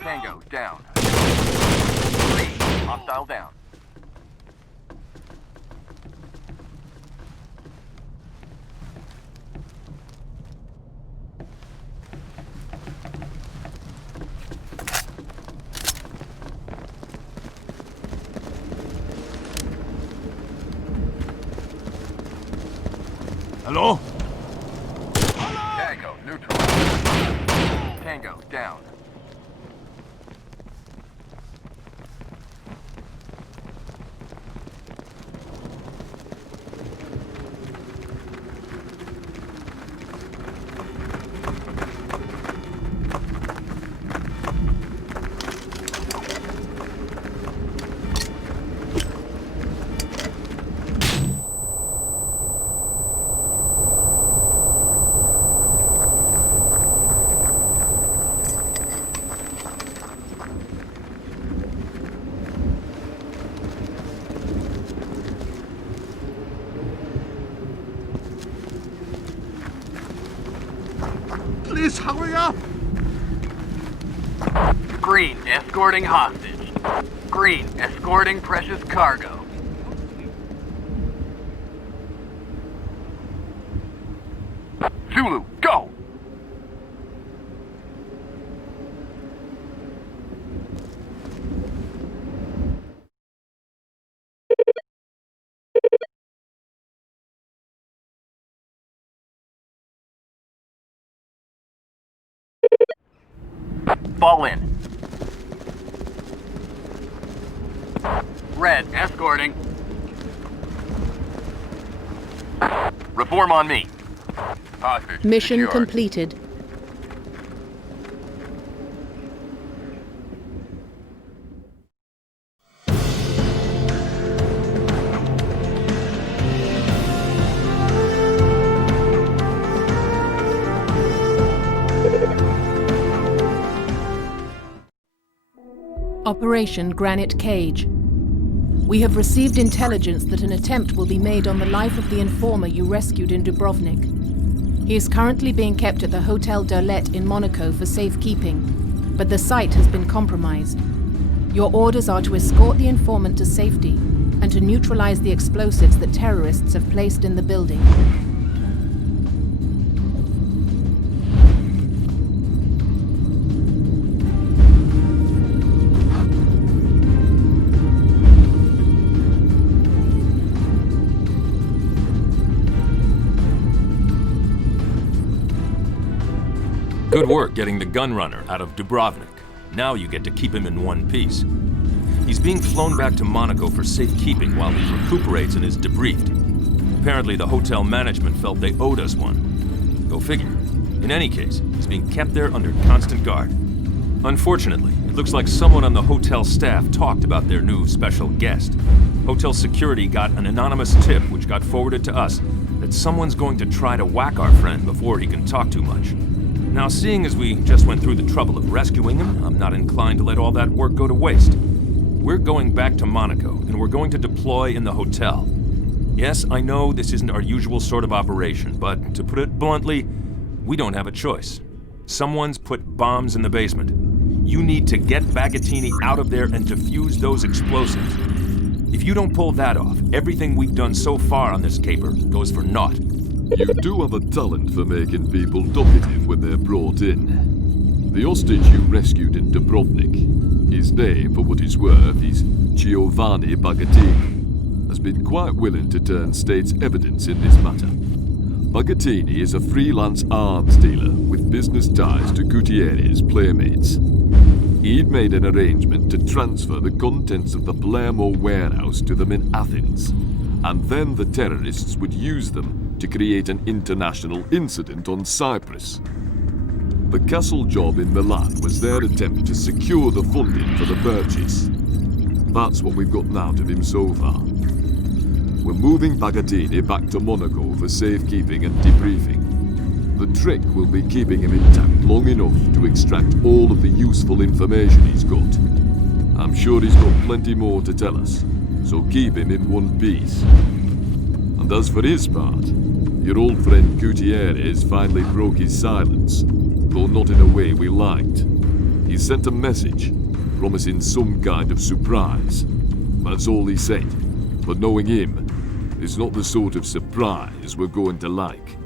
Tango, down. Green, hostile down. Hello? Tango, neutralized. Tango, down. 어디 사고야? Green, escorting hostage. Green, escorting precious cargo. Zulu, go! Fall in. Red, escorting. Reform on me. Hostage Mission secured. completed. Operation Granite Cage. We have received intelligence that an attempt will be made on the life of the informer you rescued in Dubrovnik. He is currently being kept at the Hotel d'Arlet in Monaco for safekeeping, but the site has been compromised. Your orders are to escort the informant to safety and to neutralize the explosives that terrorists have placed in the building. Good work getting the gunrunner out of Dubrovnik. Now you get to keep him in one piece. He's being flown back to Monaco for safekeeping while he recuperates and is debriefed. Apparently the hotel management felt they owed us one. Go figure. In any case, he's being kept there under constant guard. Unfortunately, it looks like someone on the hotel staff talked about their new special guest. Hotel security got an anonymous tip which got forwarded to us that someone's going to try to whack our friend before he can talk too much. Now, seeing as we just went through the trouble of rescuing him, I'm not inclined to let all that work go to waste. We're going back to Monaco, and we're going to deploy in the hotel. Yes, I know this isn't our usual sort of operation, but to put it bluntly, we don't have a choice. Someone's put bombs in the basement. You need to get Bagatini out of there and defuse those explosives. If you don't pull that off, everything we've done so far on this caper goes for naught. You do have a talent for making people talkative when they're brought in. The hostage you rescued in Dubrovnik, his name, for what it's worth, is Giovanni Bagatini, has been quite willing to turn state's evidence in this matter. Bagatini is a freelance arms dealer with business ties to Gutierrez playmates. He'd made an arrangement to transfer the contents of the Palermo warehouse to them in Athens, and then the terrorists would use them to create an international incident on Cyprus. The castle job in Milan was their attempt to secure the funding for the purchase. That's what we've gotten out of him so far. We're moving Bagatini back to Monaco for safekeeping and debriefing. The trick will be keeping him intact long enough to extract all of the useful information he's got. I'm sure he's got plenty more to tell us, so keep him in one piece. And as for his part, your old friend Gutierrez finally broke his silence, though not in a way we liked. He sent a message, promising some kind of surprise. That's all he said, but knowing him, it's not the sort of surprise we're going to like.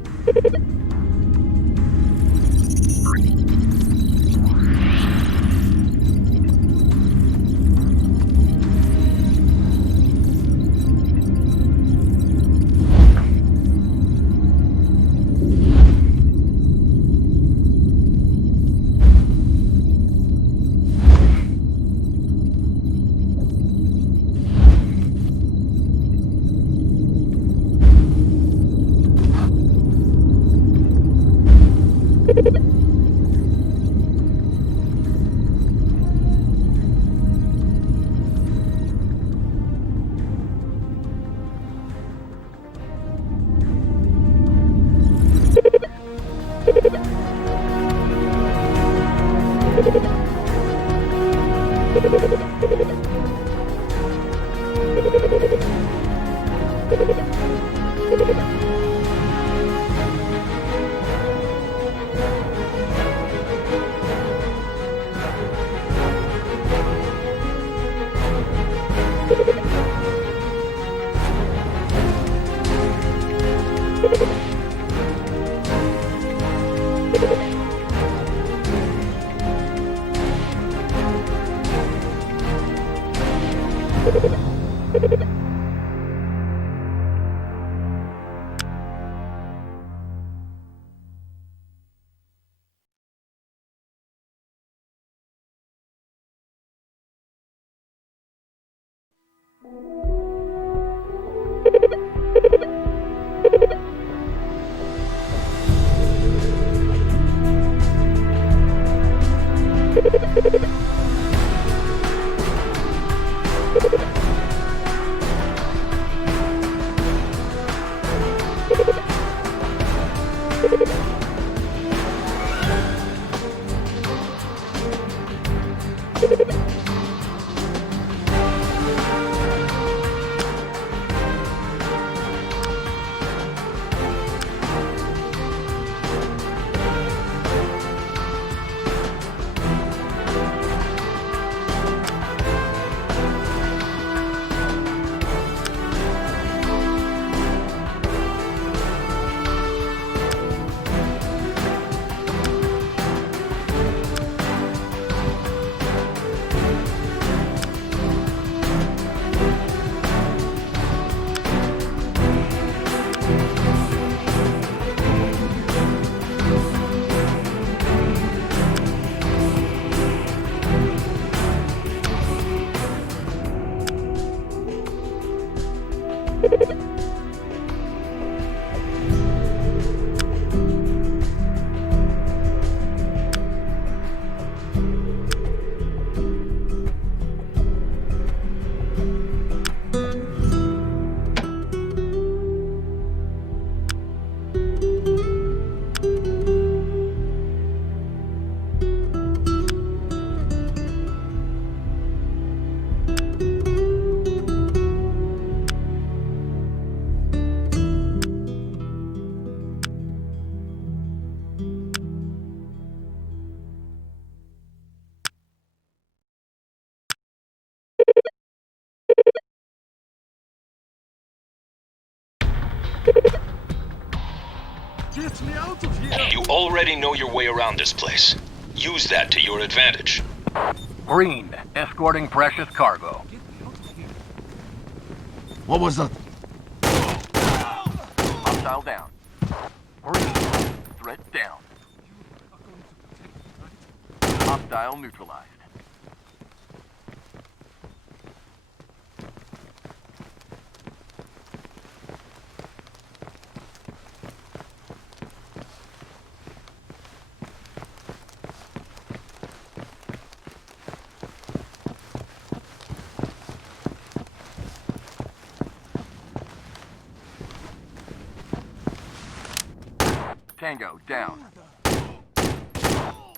Get me out of here! You already know your way around this place. Use that to your advantage. Green, escorting precious cargo. What was that? Hostile down. Green, threat down. Hostile neutralized. Tango, down.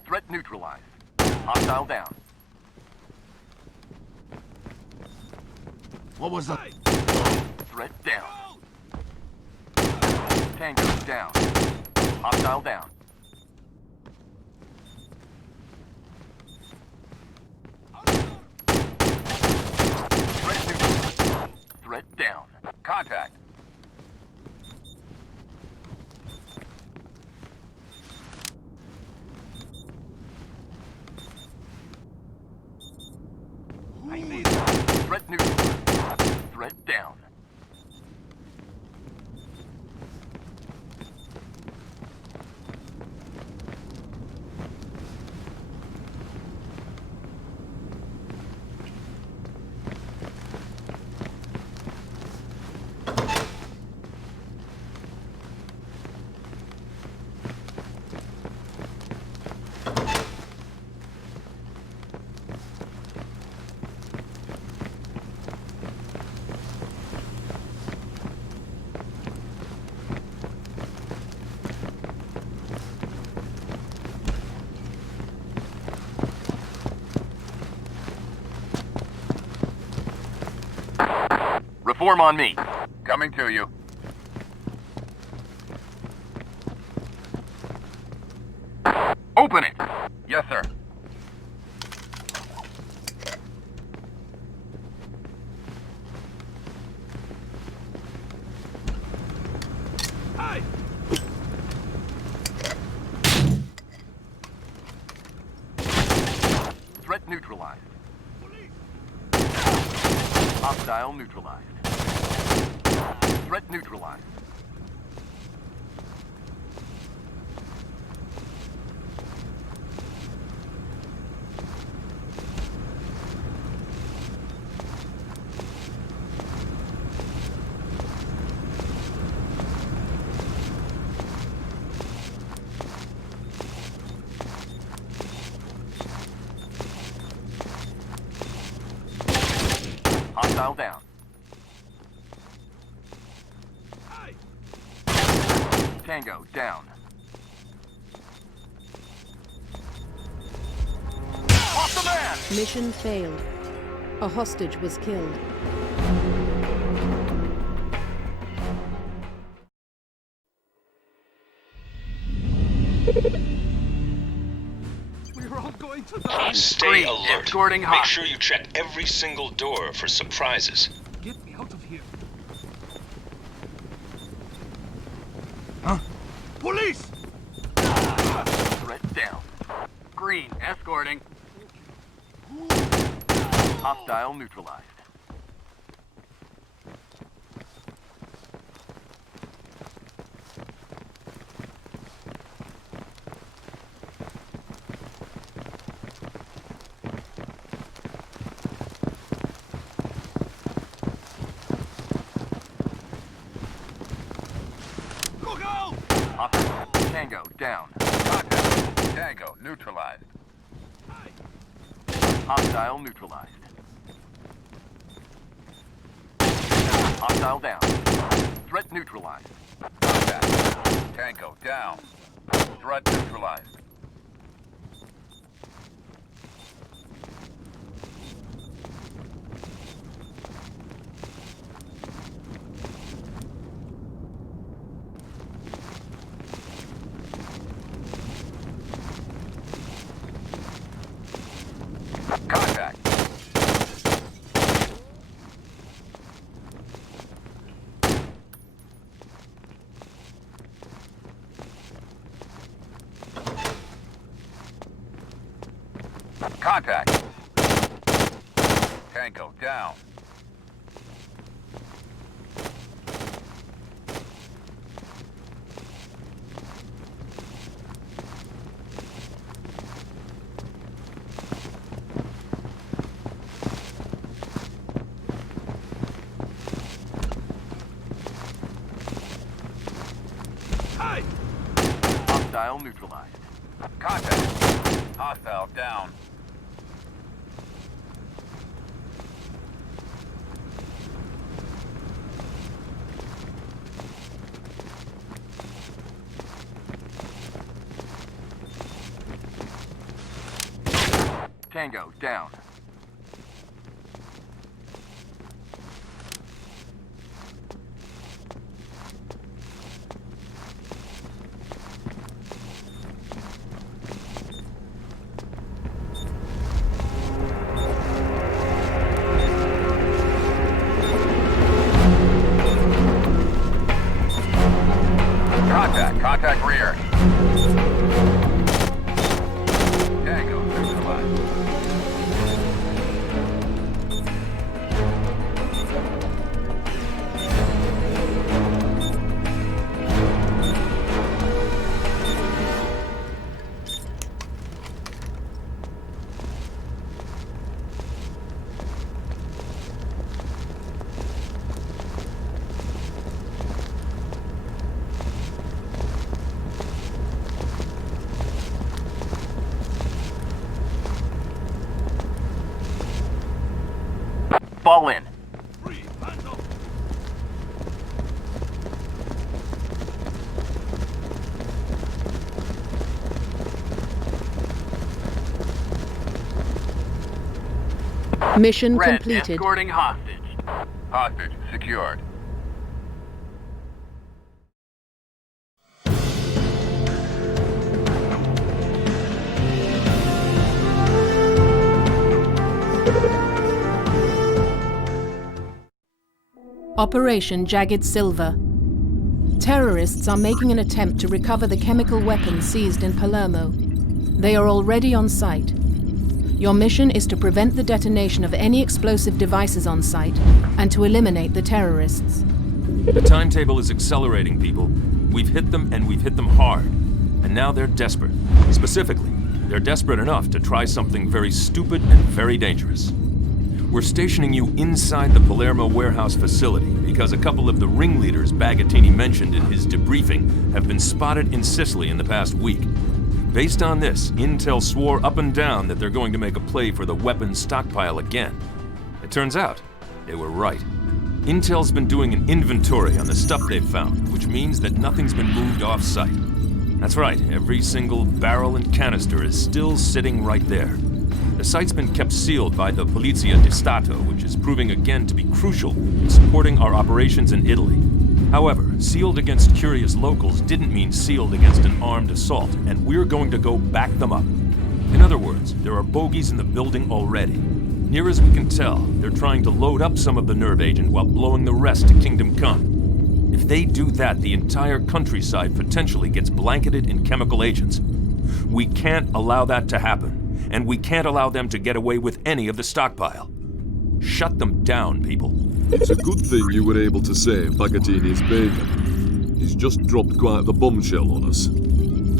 Threat neutralized. Hostile down. What was that? Threat down. Tango, down. Hostile down. Threat neutralized. Threat down. Contact. Threat neutralized. Threat down. Reform on me. Coming to you. Open it! Yes, sir. Hey! Threat neutralized. Hostile neutralized. Threat neutralized. Hostile down. Tango down. Off the man! Mission failed. A hostage was killed. We're all going to die. Stay alert. Escorting Make hot. sure you check every single door for surprises. Get me out of here. Huh? Police! Threat down. Green, escorting. Hostile neutralized. Look out! Hostile. Tango down. Contact. Tango neutralized. Hostile neutralized. Hostile down. Threat neutralized. Contact. Tango down. Threat neutralized. Contact. Contact. Tango down. Hostile neutralized. Contact. Hostile down. Tango down. Contact rear. Tango neutralized. Fall in. Mission Red, completed. escorting hostage. Hostage secured. Operation Jagged Silver. Terrorists are making an attempt to recover the chemical weapons seized in Palermo. They are already on site. Your mission is to prevent the detonation of any explosive devices on site and to eliminate the terrorists. The timetable is accelerating, people. We've hit them, and we've hit them hard. And now they're desperate. Specifically, they're desperate enough to try something very stupid and very dangerous. We're stationing you inside the Palermo warehouse facility because a couple of the ringleaders Bagatini mentioned in his debriefing have been spotted in Sicily in the past week. Based on this, Intel swore up and down that they're going to make a play for the weapons stockpile again. It turns out, they were right. Intel's been doing an inventory on the stuff they've found, which means that nothing's been moved off-site. That's right, every single barrel and canister is still sitting right there. The site's been kept sealed by the Polizia di Stato, which is proving again to be crucial in supporting our operations in Italy. However, sealed against curious locals didn't mean sealed against an armed assault, and we're going to go back them up. In other words, there are bogies in the building already. Near as we can tell, they're trying to load up some of the nerve agent while blowing the rest to Kingdom Come. If they do that, the entire countryside potentially gets blanketed in chemical agents. We can't allow that to happen, and we can't allow them to get away with any of the stockpile. Shut them down, people. It's a good thing you were able to save Bagatini's bacon. He's just dropped quite the bombshell on us.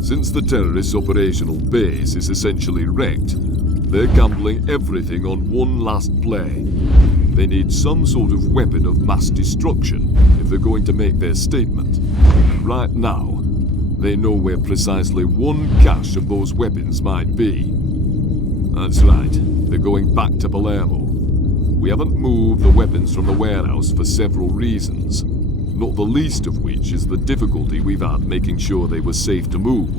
Since the terrorists' operational base is essentially wrecked, they're gambling everything on one last play. They need some sort of weapon of mass destruction if they're going to make their statement. And right now, they know where precisely one cache of those weapons might be. That's right, they're going back to Palermo. We haven't moved the weapons from the warehouse for several reasons, not the least of which is the difficulty we've had making sure they were safe to move.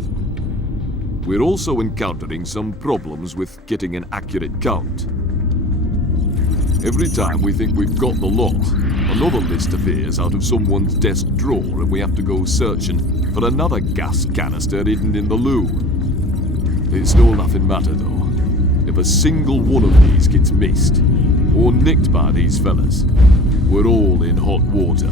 We're also encountering some problems with getting an accurate count. Every time we think we've got the lot, another list appears out of someone's desk drawer and we have to go searching for another gas canister hidden in the loo. It's no laughing matter though. If a single one of these gets missed, or nicked by these fellas, we're all in hot water.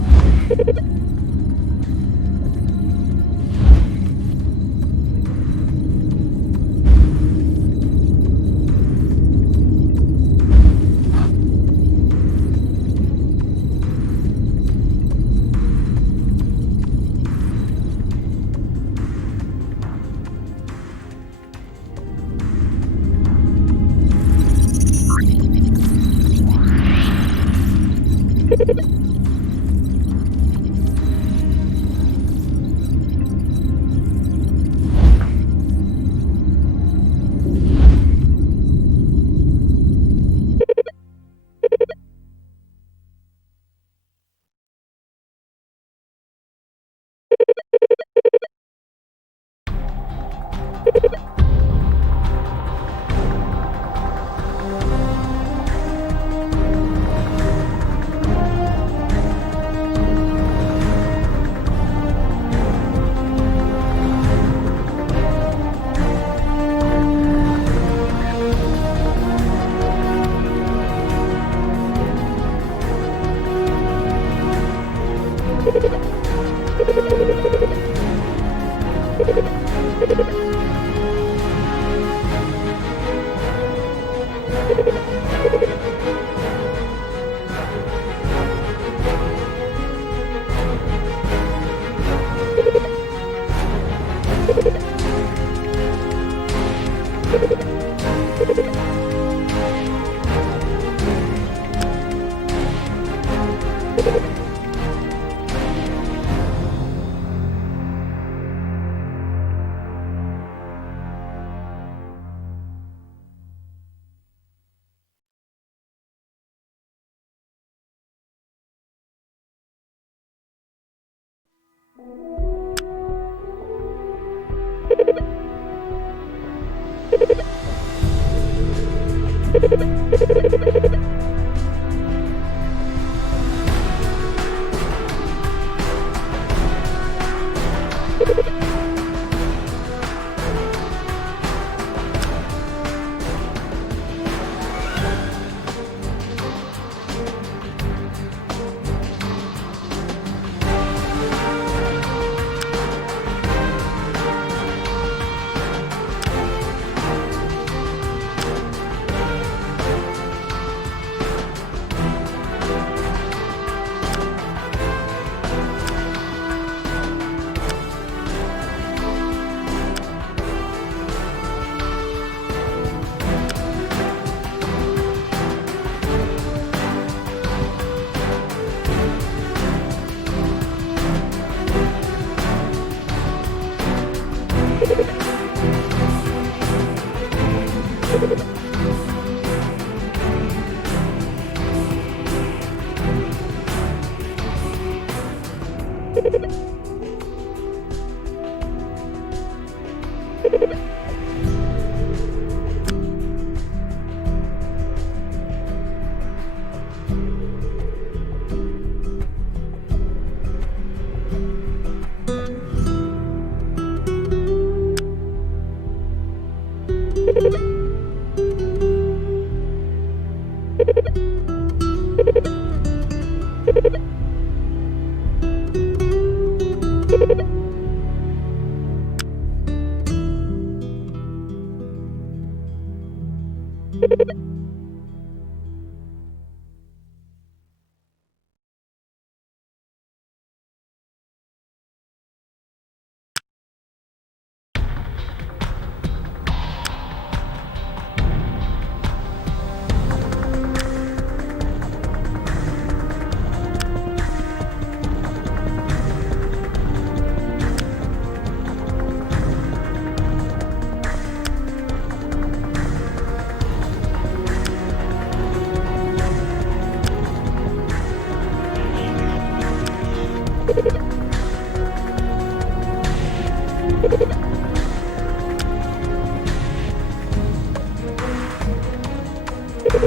You're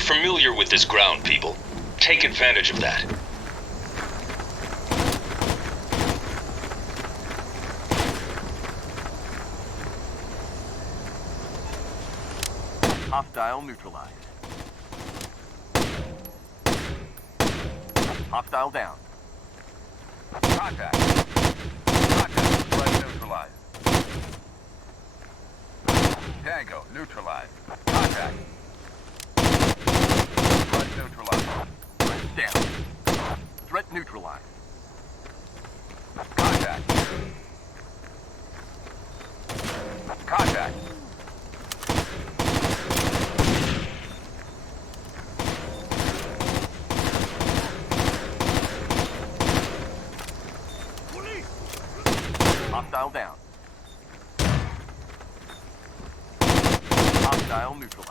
familiar with this ground, people. Take advantage of that. Hostile neutralized. Hostile down. Contact. Contact. Threat neutralized. Tango neutralized. Contact. Threat neutralized. Threat down. Threat neutralized. Contact. Contact. Hostile down. Hostile neutralized.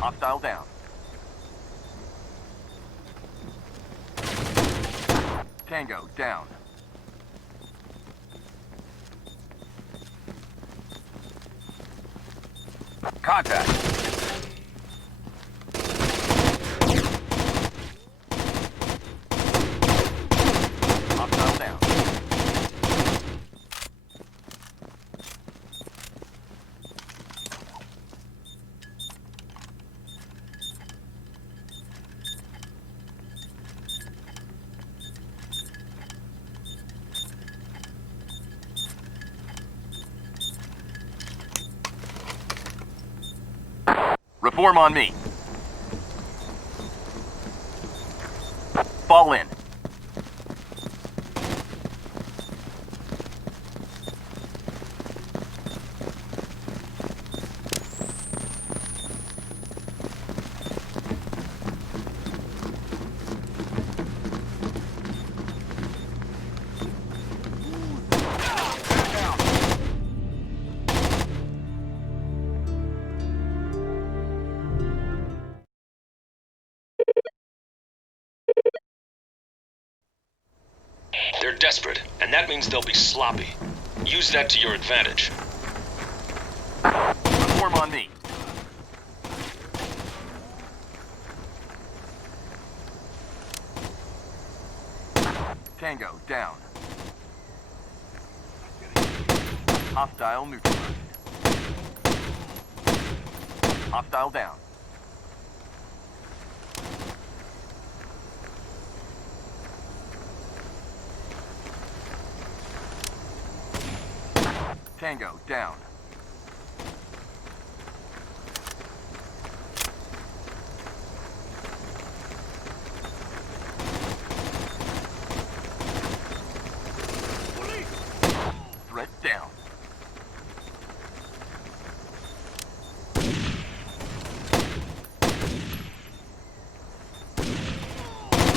Hostile down. Tango down. Contact. Hostile down. Reform on me. Fall in. They're desperate, and that means they'll be sloppy. Use that to your advantage. Reform on me. Tango down. Hostile neutralized. Hostile down. Tango down. Threat down.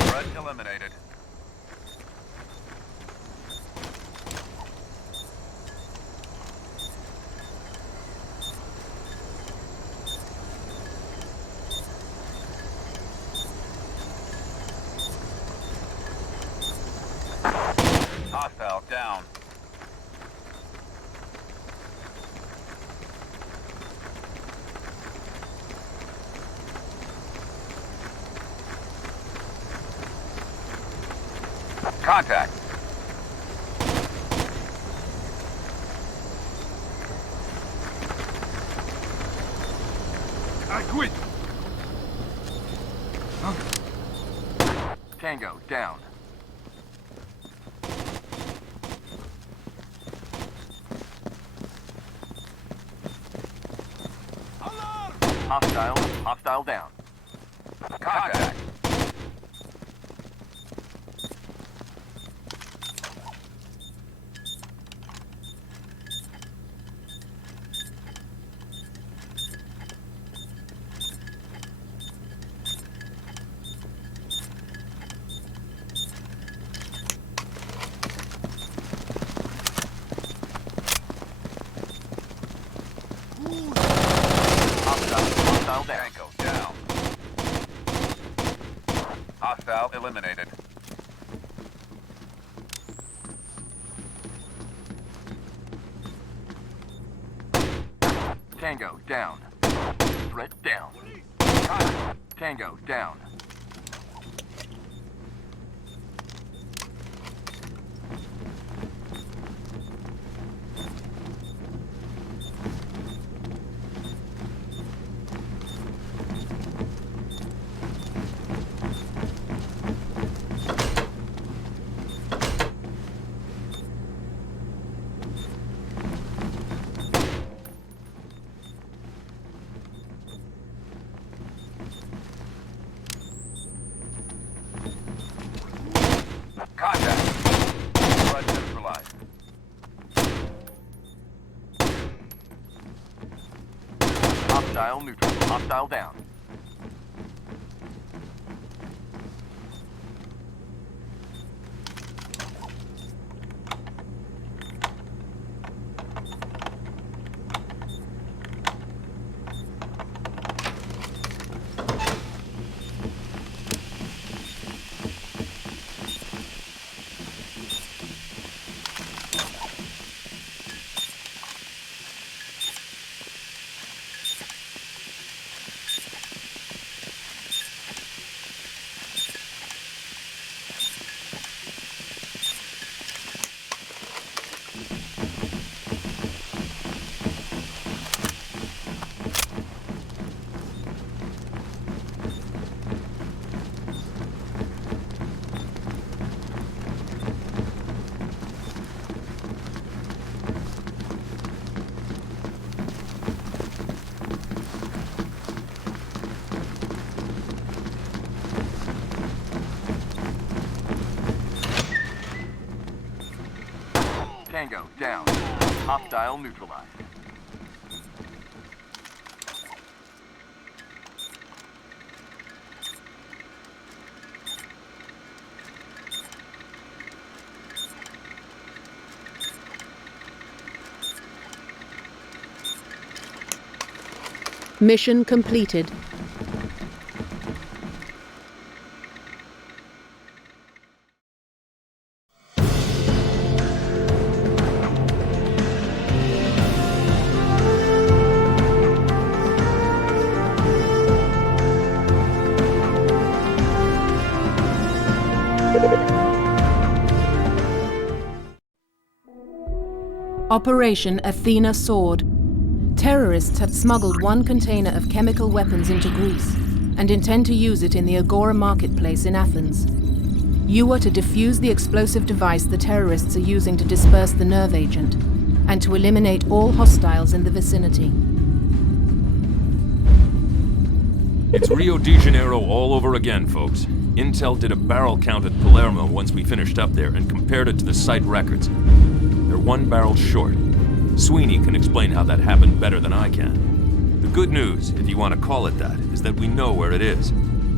Threat eliminated. Hostile down. Contact. I quit. Huh? Tango, down. Alarm! Hostile down. Contact. Hostile down. Tango, down. Hostile eliminated. Tango, down. Threat down. Tango, down. Contact. Threat neutralized. Hostile neutral. Hostile down. Tango, down. Hostile neutralized. Mission completed. Operation Athena Sword. Terrorists have smuggled one container of chemical weapons into Greece and intend to use it in the Agora marketplace in Athens. You are to defuse the explosive device the terrorists are using to disperse the nerve agent and to eliminate all hostiles in the vicinity. It's Rio de Janeiro all over again, folks. Intel did a barrel count at Palermo once we finished up there and compared it to the site records. They're one barrel short. Sweeney can explain how that happened better than I can. The good news, if you want to call it that, is that we know where it is.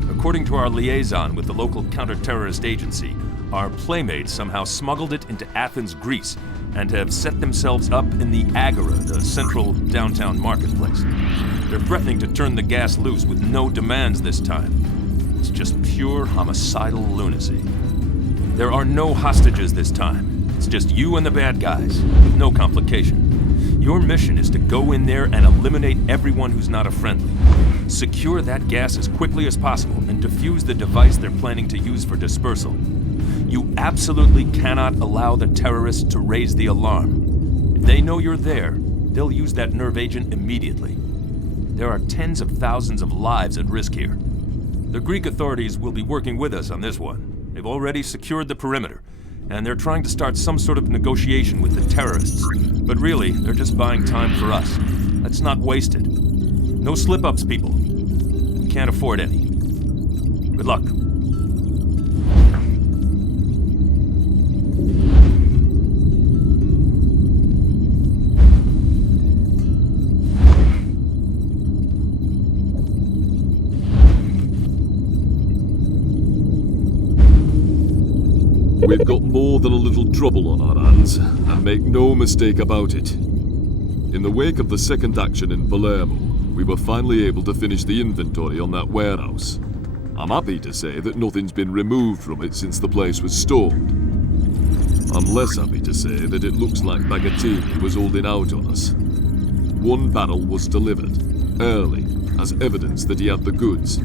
According to our liaison with the local counter-terrorist agency, our playmates somehow smuggled it into Athens, Greece, and have set themselves up in the Agora, the central downtown marketplace. They're threatening to turn the gas loose with no demands this time. It's just pure homicidal lunacy. There are no hostages this time. It's just you and the bad guys, with no complication. Your mission is to go in there and eliminate everyone who's not a friendly. Secure that gas as quickly as possible and defuse the device they're planning to use for dispersal. You absolutely cannot allow the terrorists to raise the alarm. If they know you're there, they'll use that nerve agent immediately. There are tens of thousands of lives at risk here. The Greek authorities will be working with us on this one. They've already secured the perimeter, and they're trying to start some sort of negotiation with the terrorists. But really, they're just buying time for us. Let's not waste it. No slip-ups, people. We can't afford any. Good luck. We've got more than a little trouble on our hands, and make no mistake about it. In the wake of the second action in Palermo, we were finally able to finish the inventory on that warehouse. I'm happy to say that nothing's been removed from it since the place was stormed. I'm less happy to say that it looks like Bagatini was holding out on us. One barrel was delivered, early, as evidence that he had the goods.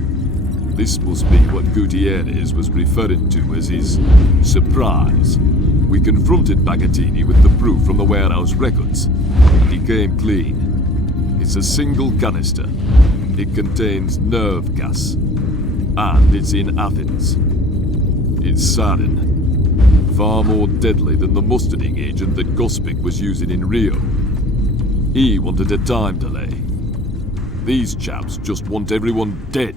This must be what Gutierrez was referring to as his surprise. We confronted Bagatini with the proof from the warehouse records, and he came clean. It's a single canister. It contains nerve gas, and it's in Athens. It's sarin, far more deadly than the mustarding agent that Gospic was using in Rio. He wanted a time delay. These chaps just want everyone dead.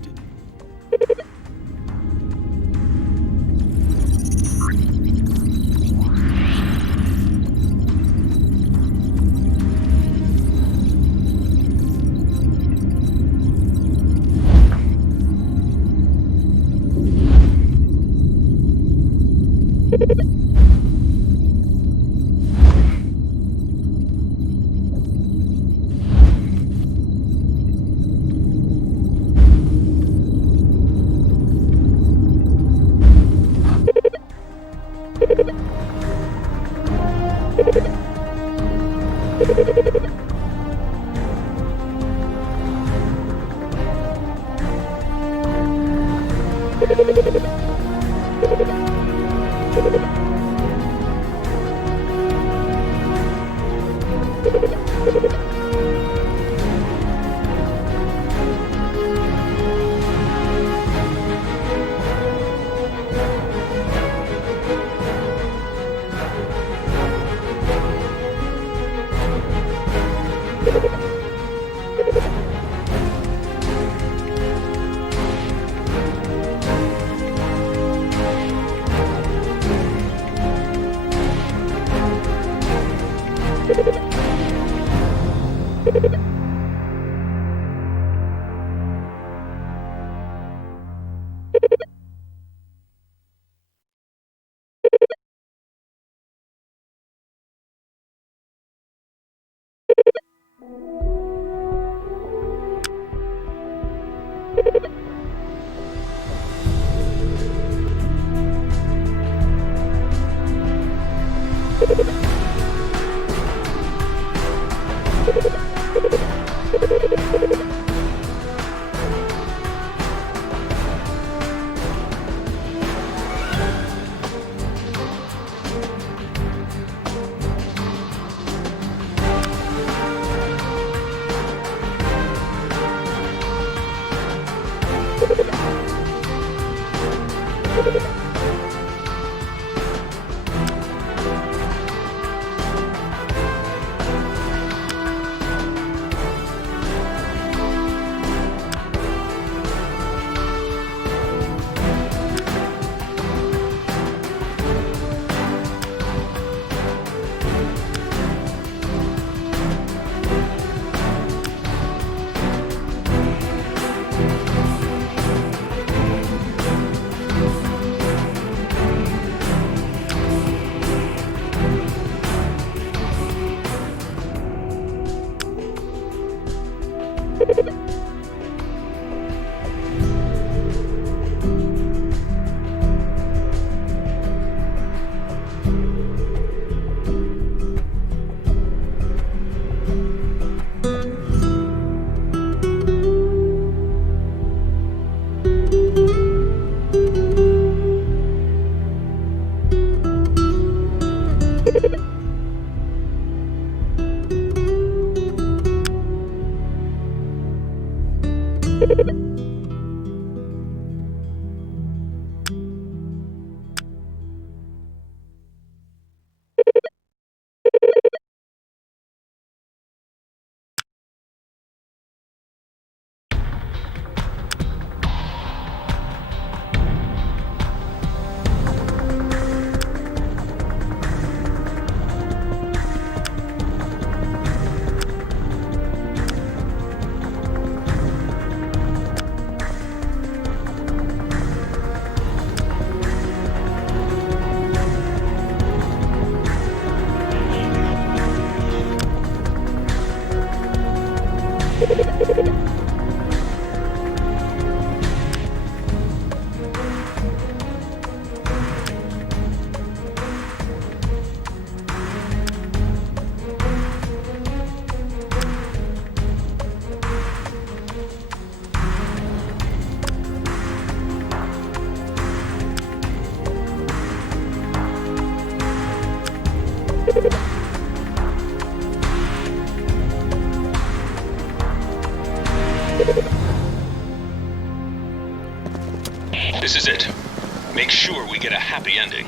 Make sure we get a happy ending.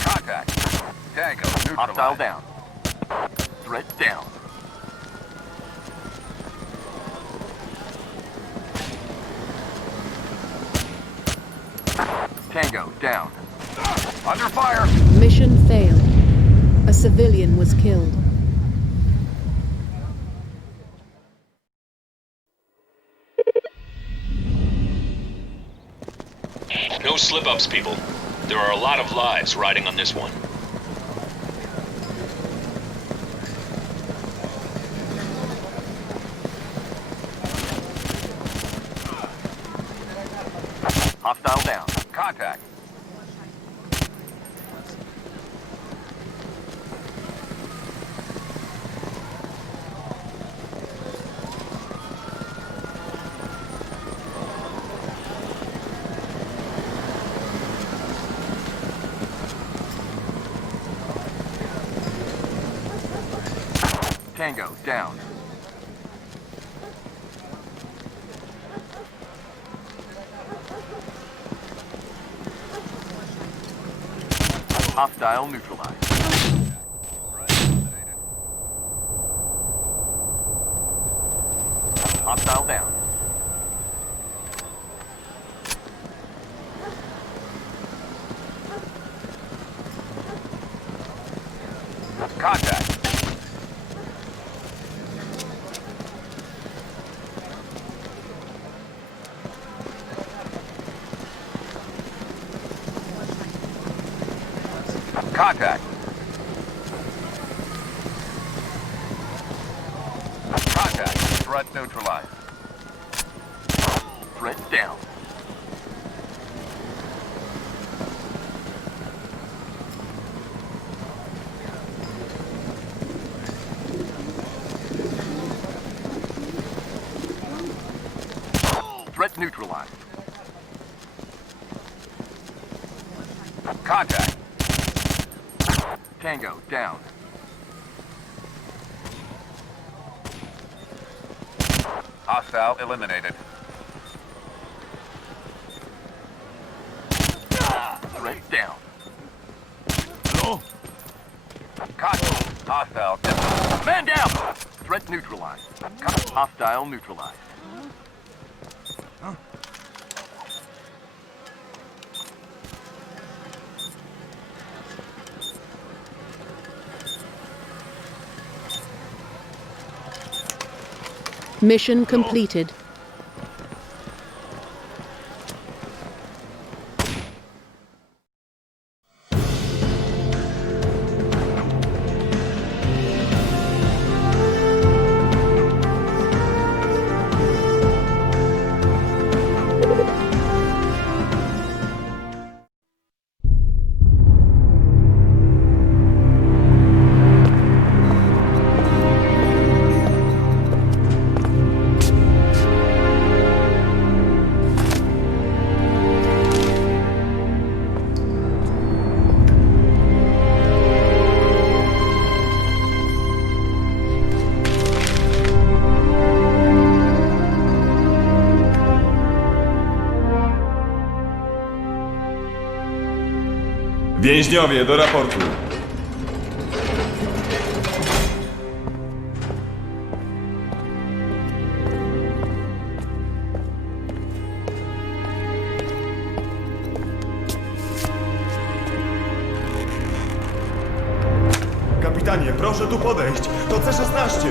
Contact. Tango, neutralized. Hostile down. Threat down. Tango down. Under fire! Mission failed. A civilian was killed. No slip-ups, people. There are a lot of lives riding on this one. Hostile down. Contact. Tango down. Hostile neutralized. Hostile down. Contact. Contact. Contact. Threat neutralized. Threat down. Threat neutralized. Contact. Tango down. Hostile eliminated. Threat down. Hello? Contact. Hostile down. Man down! Threat neutralized. Hostile neutralized. Mission completed. Więźniowie, do raportu. Kapitanie, proszę tu podejść. To C-16.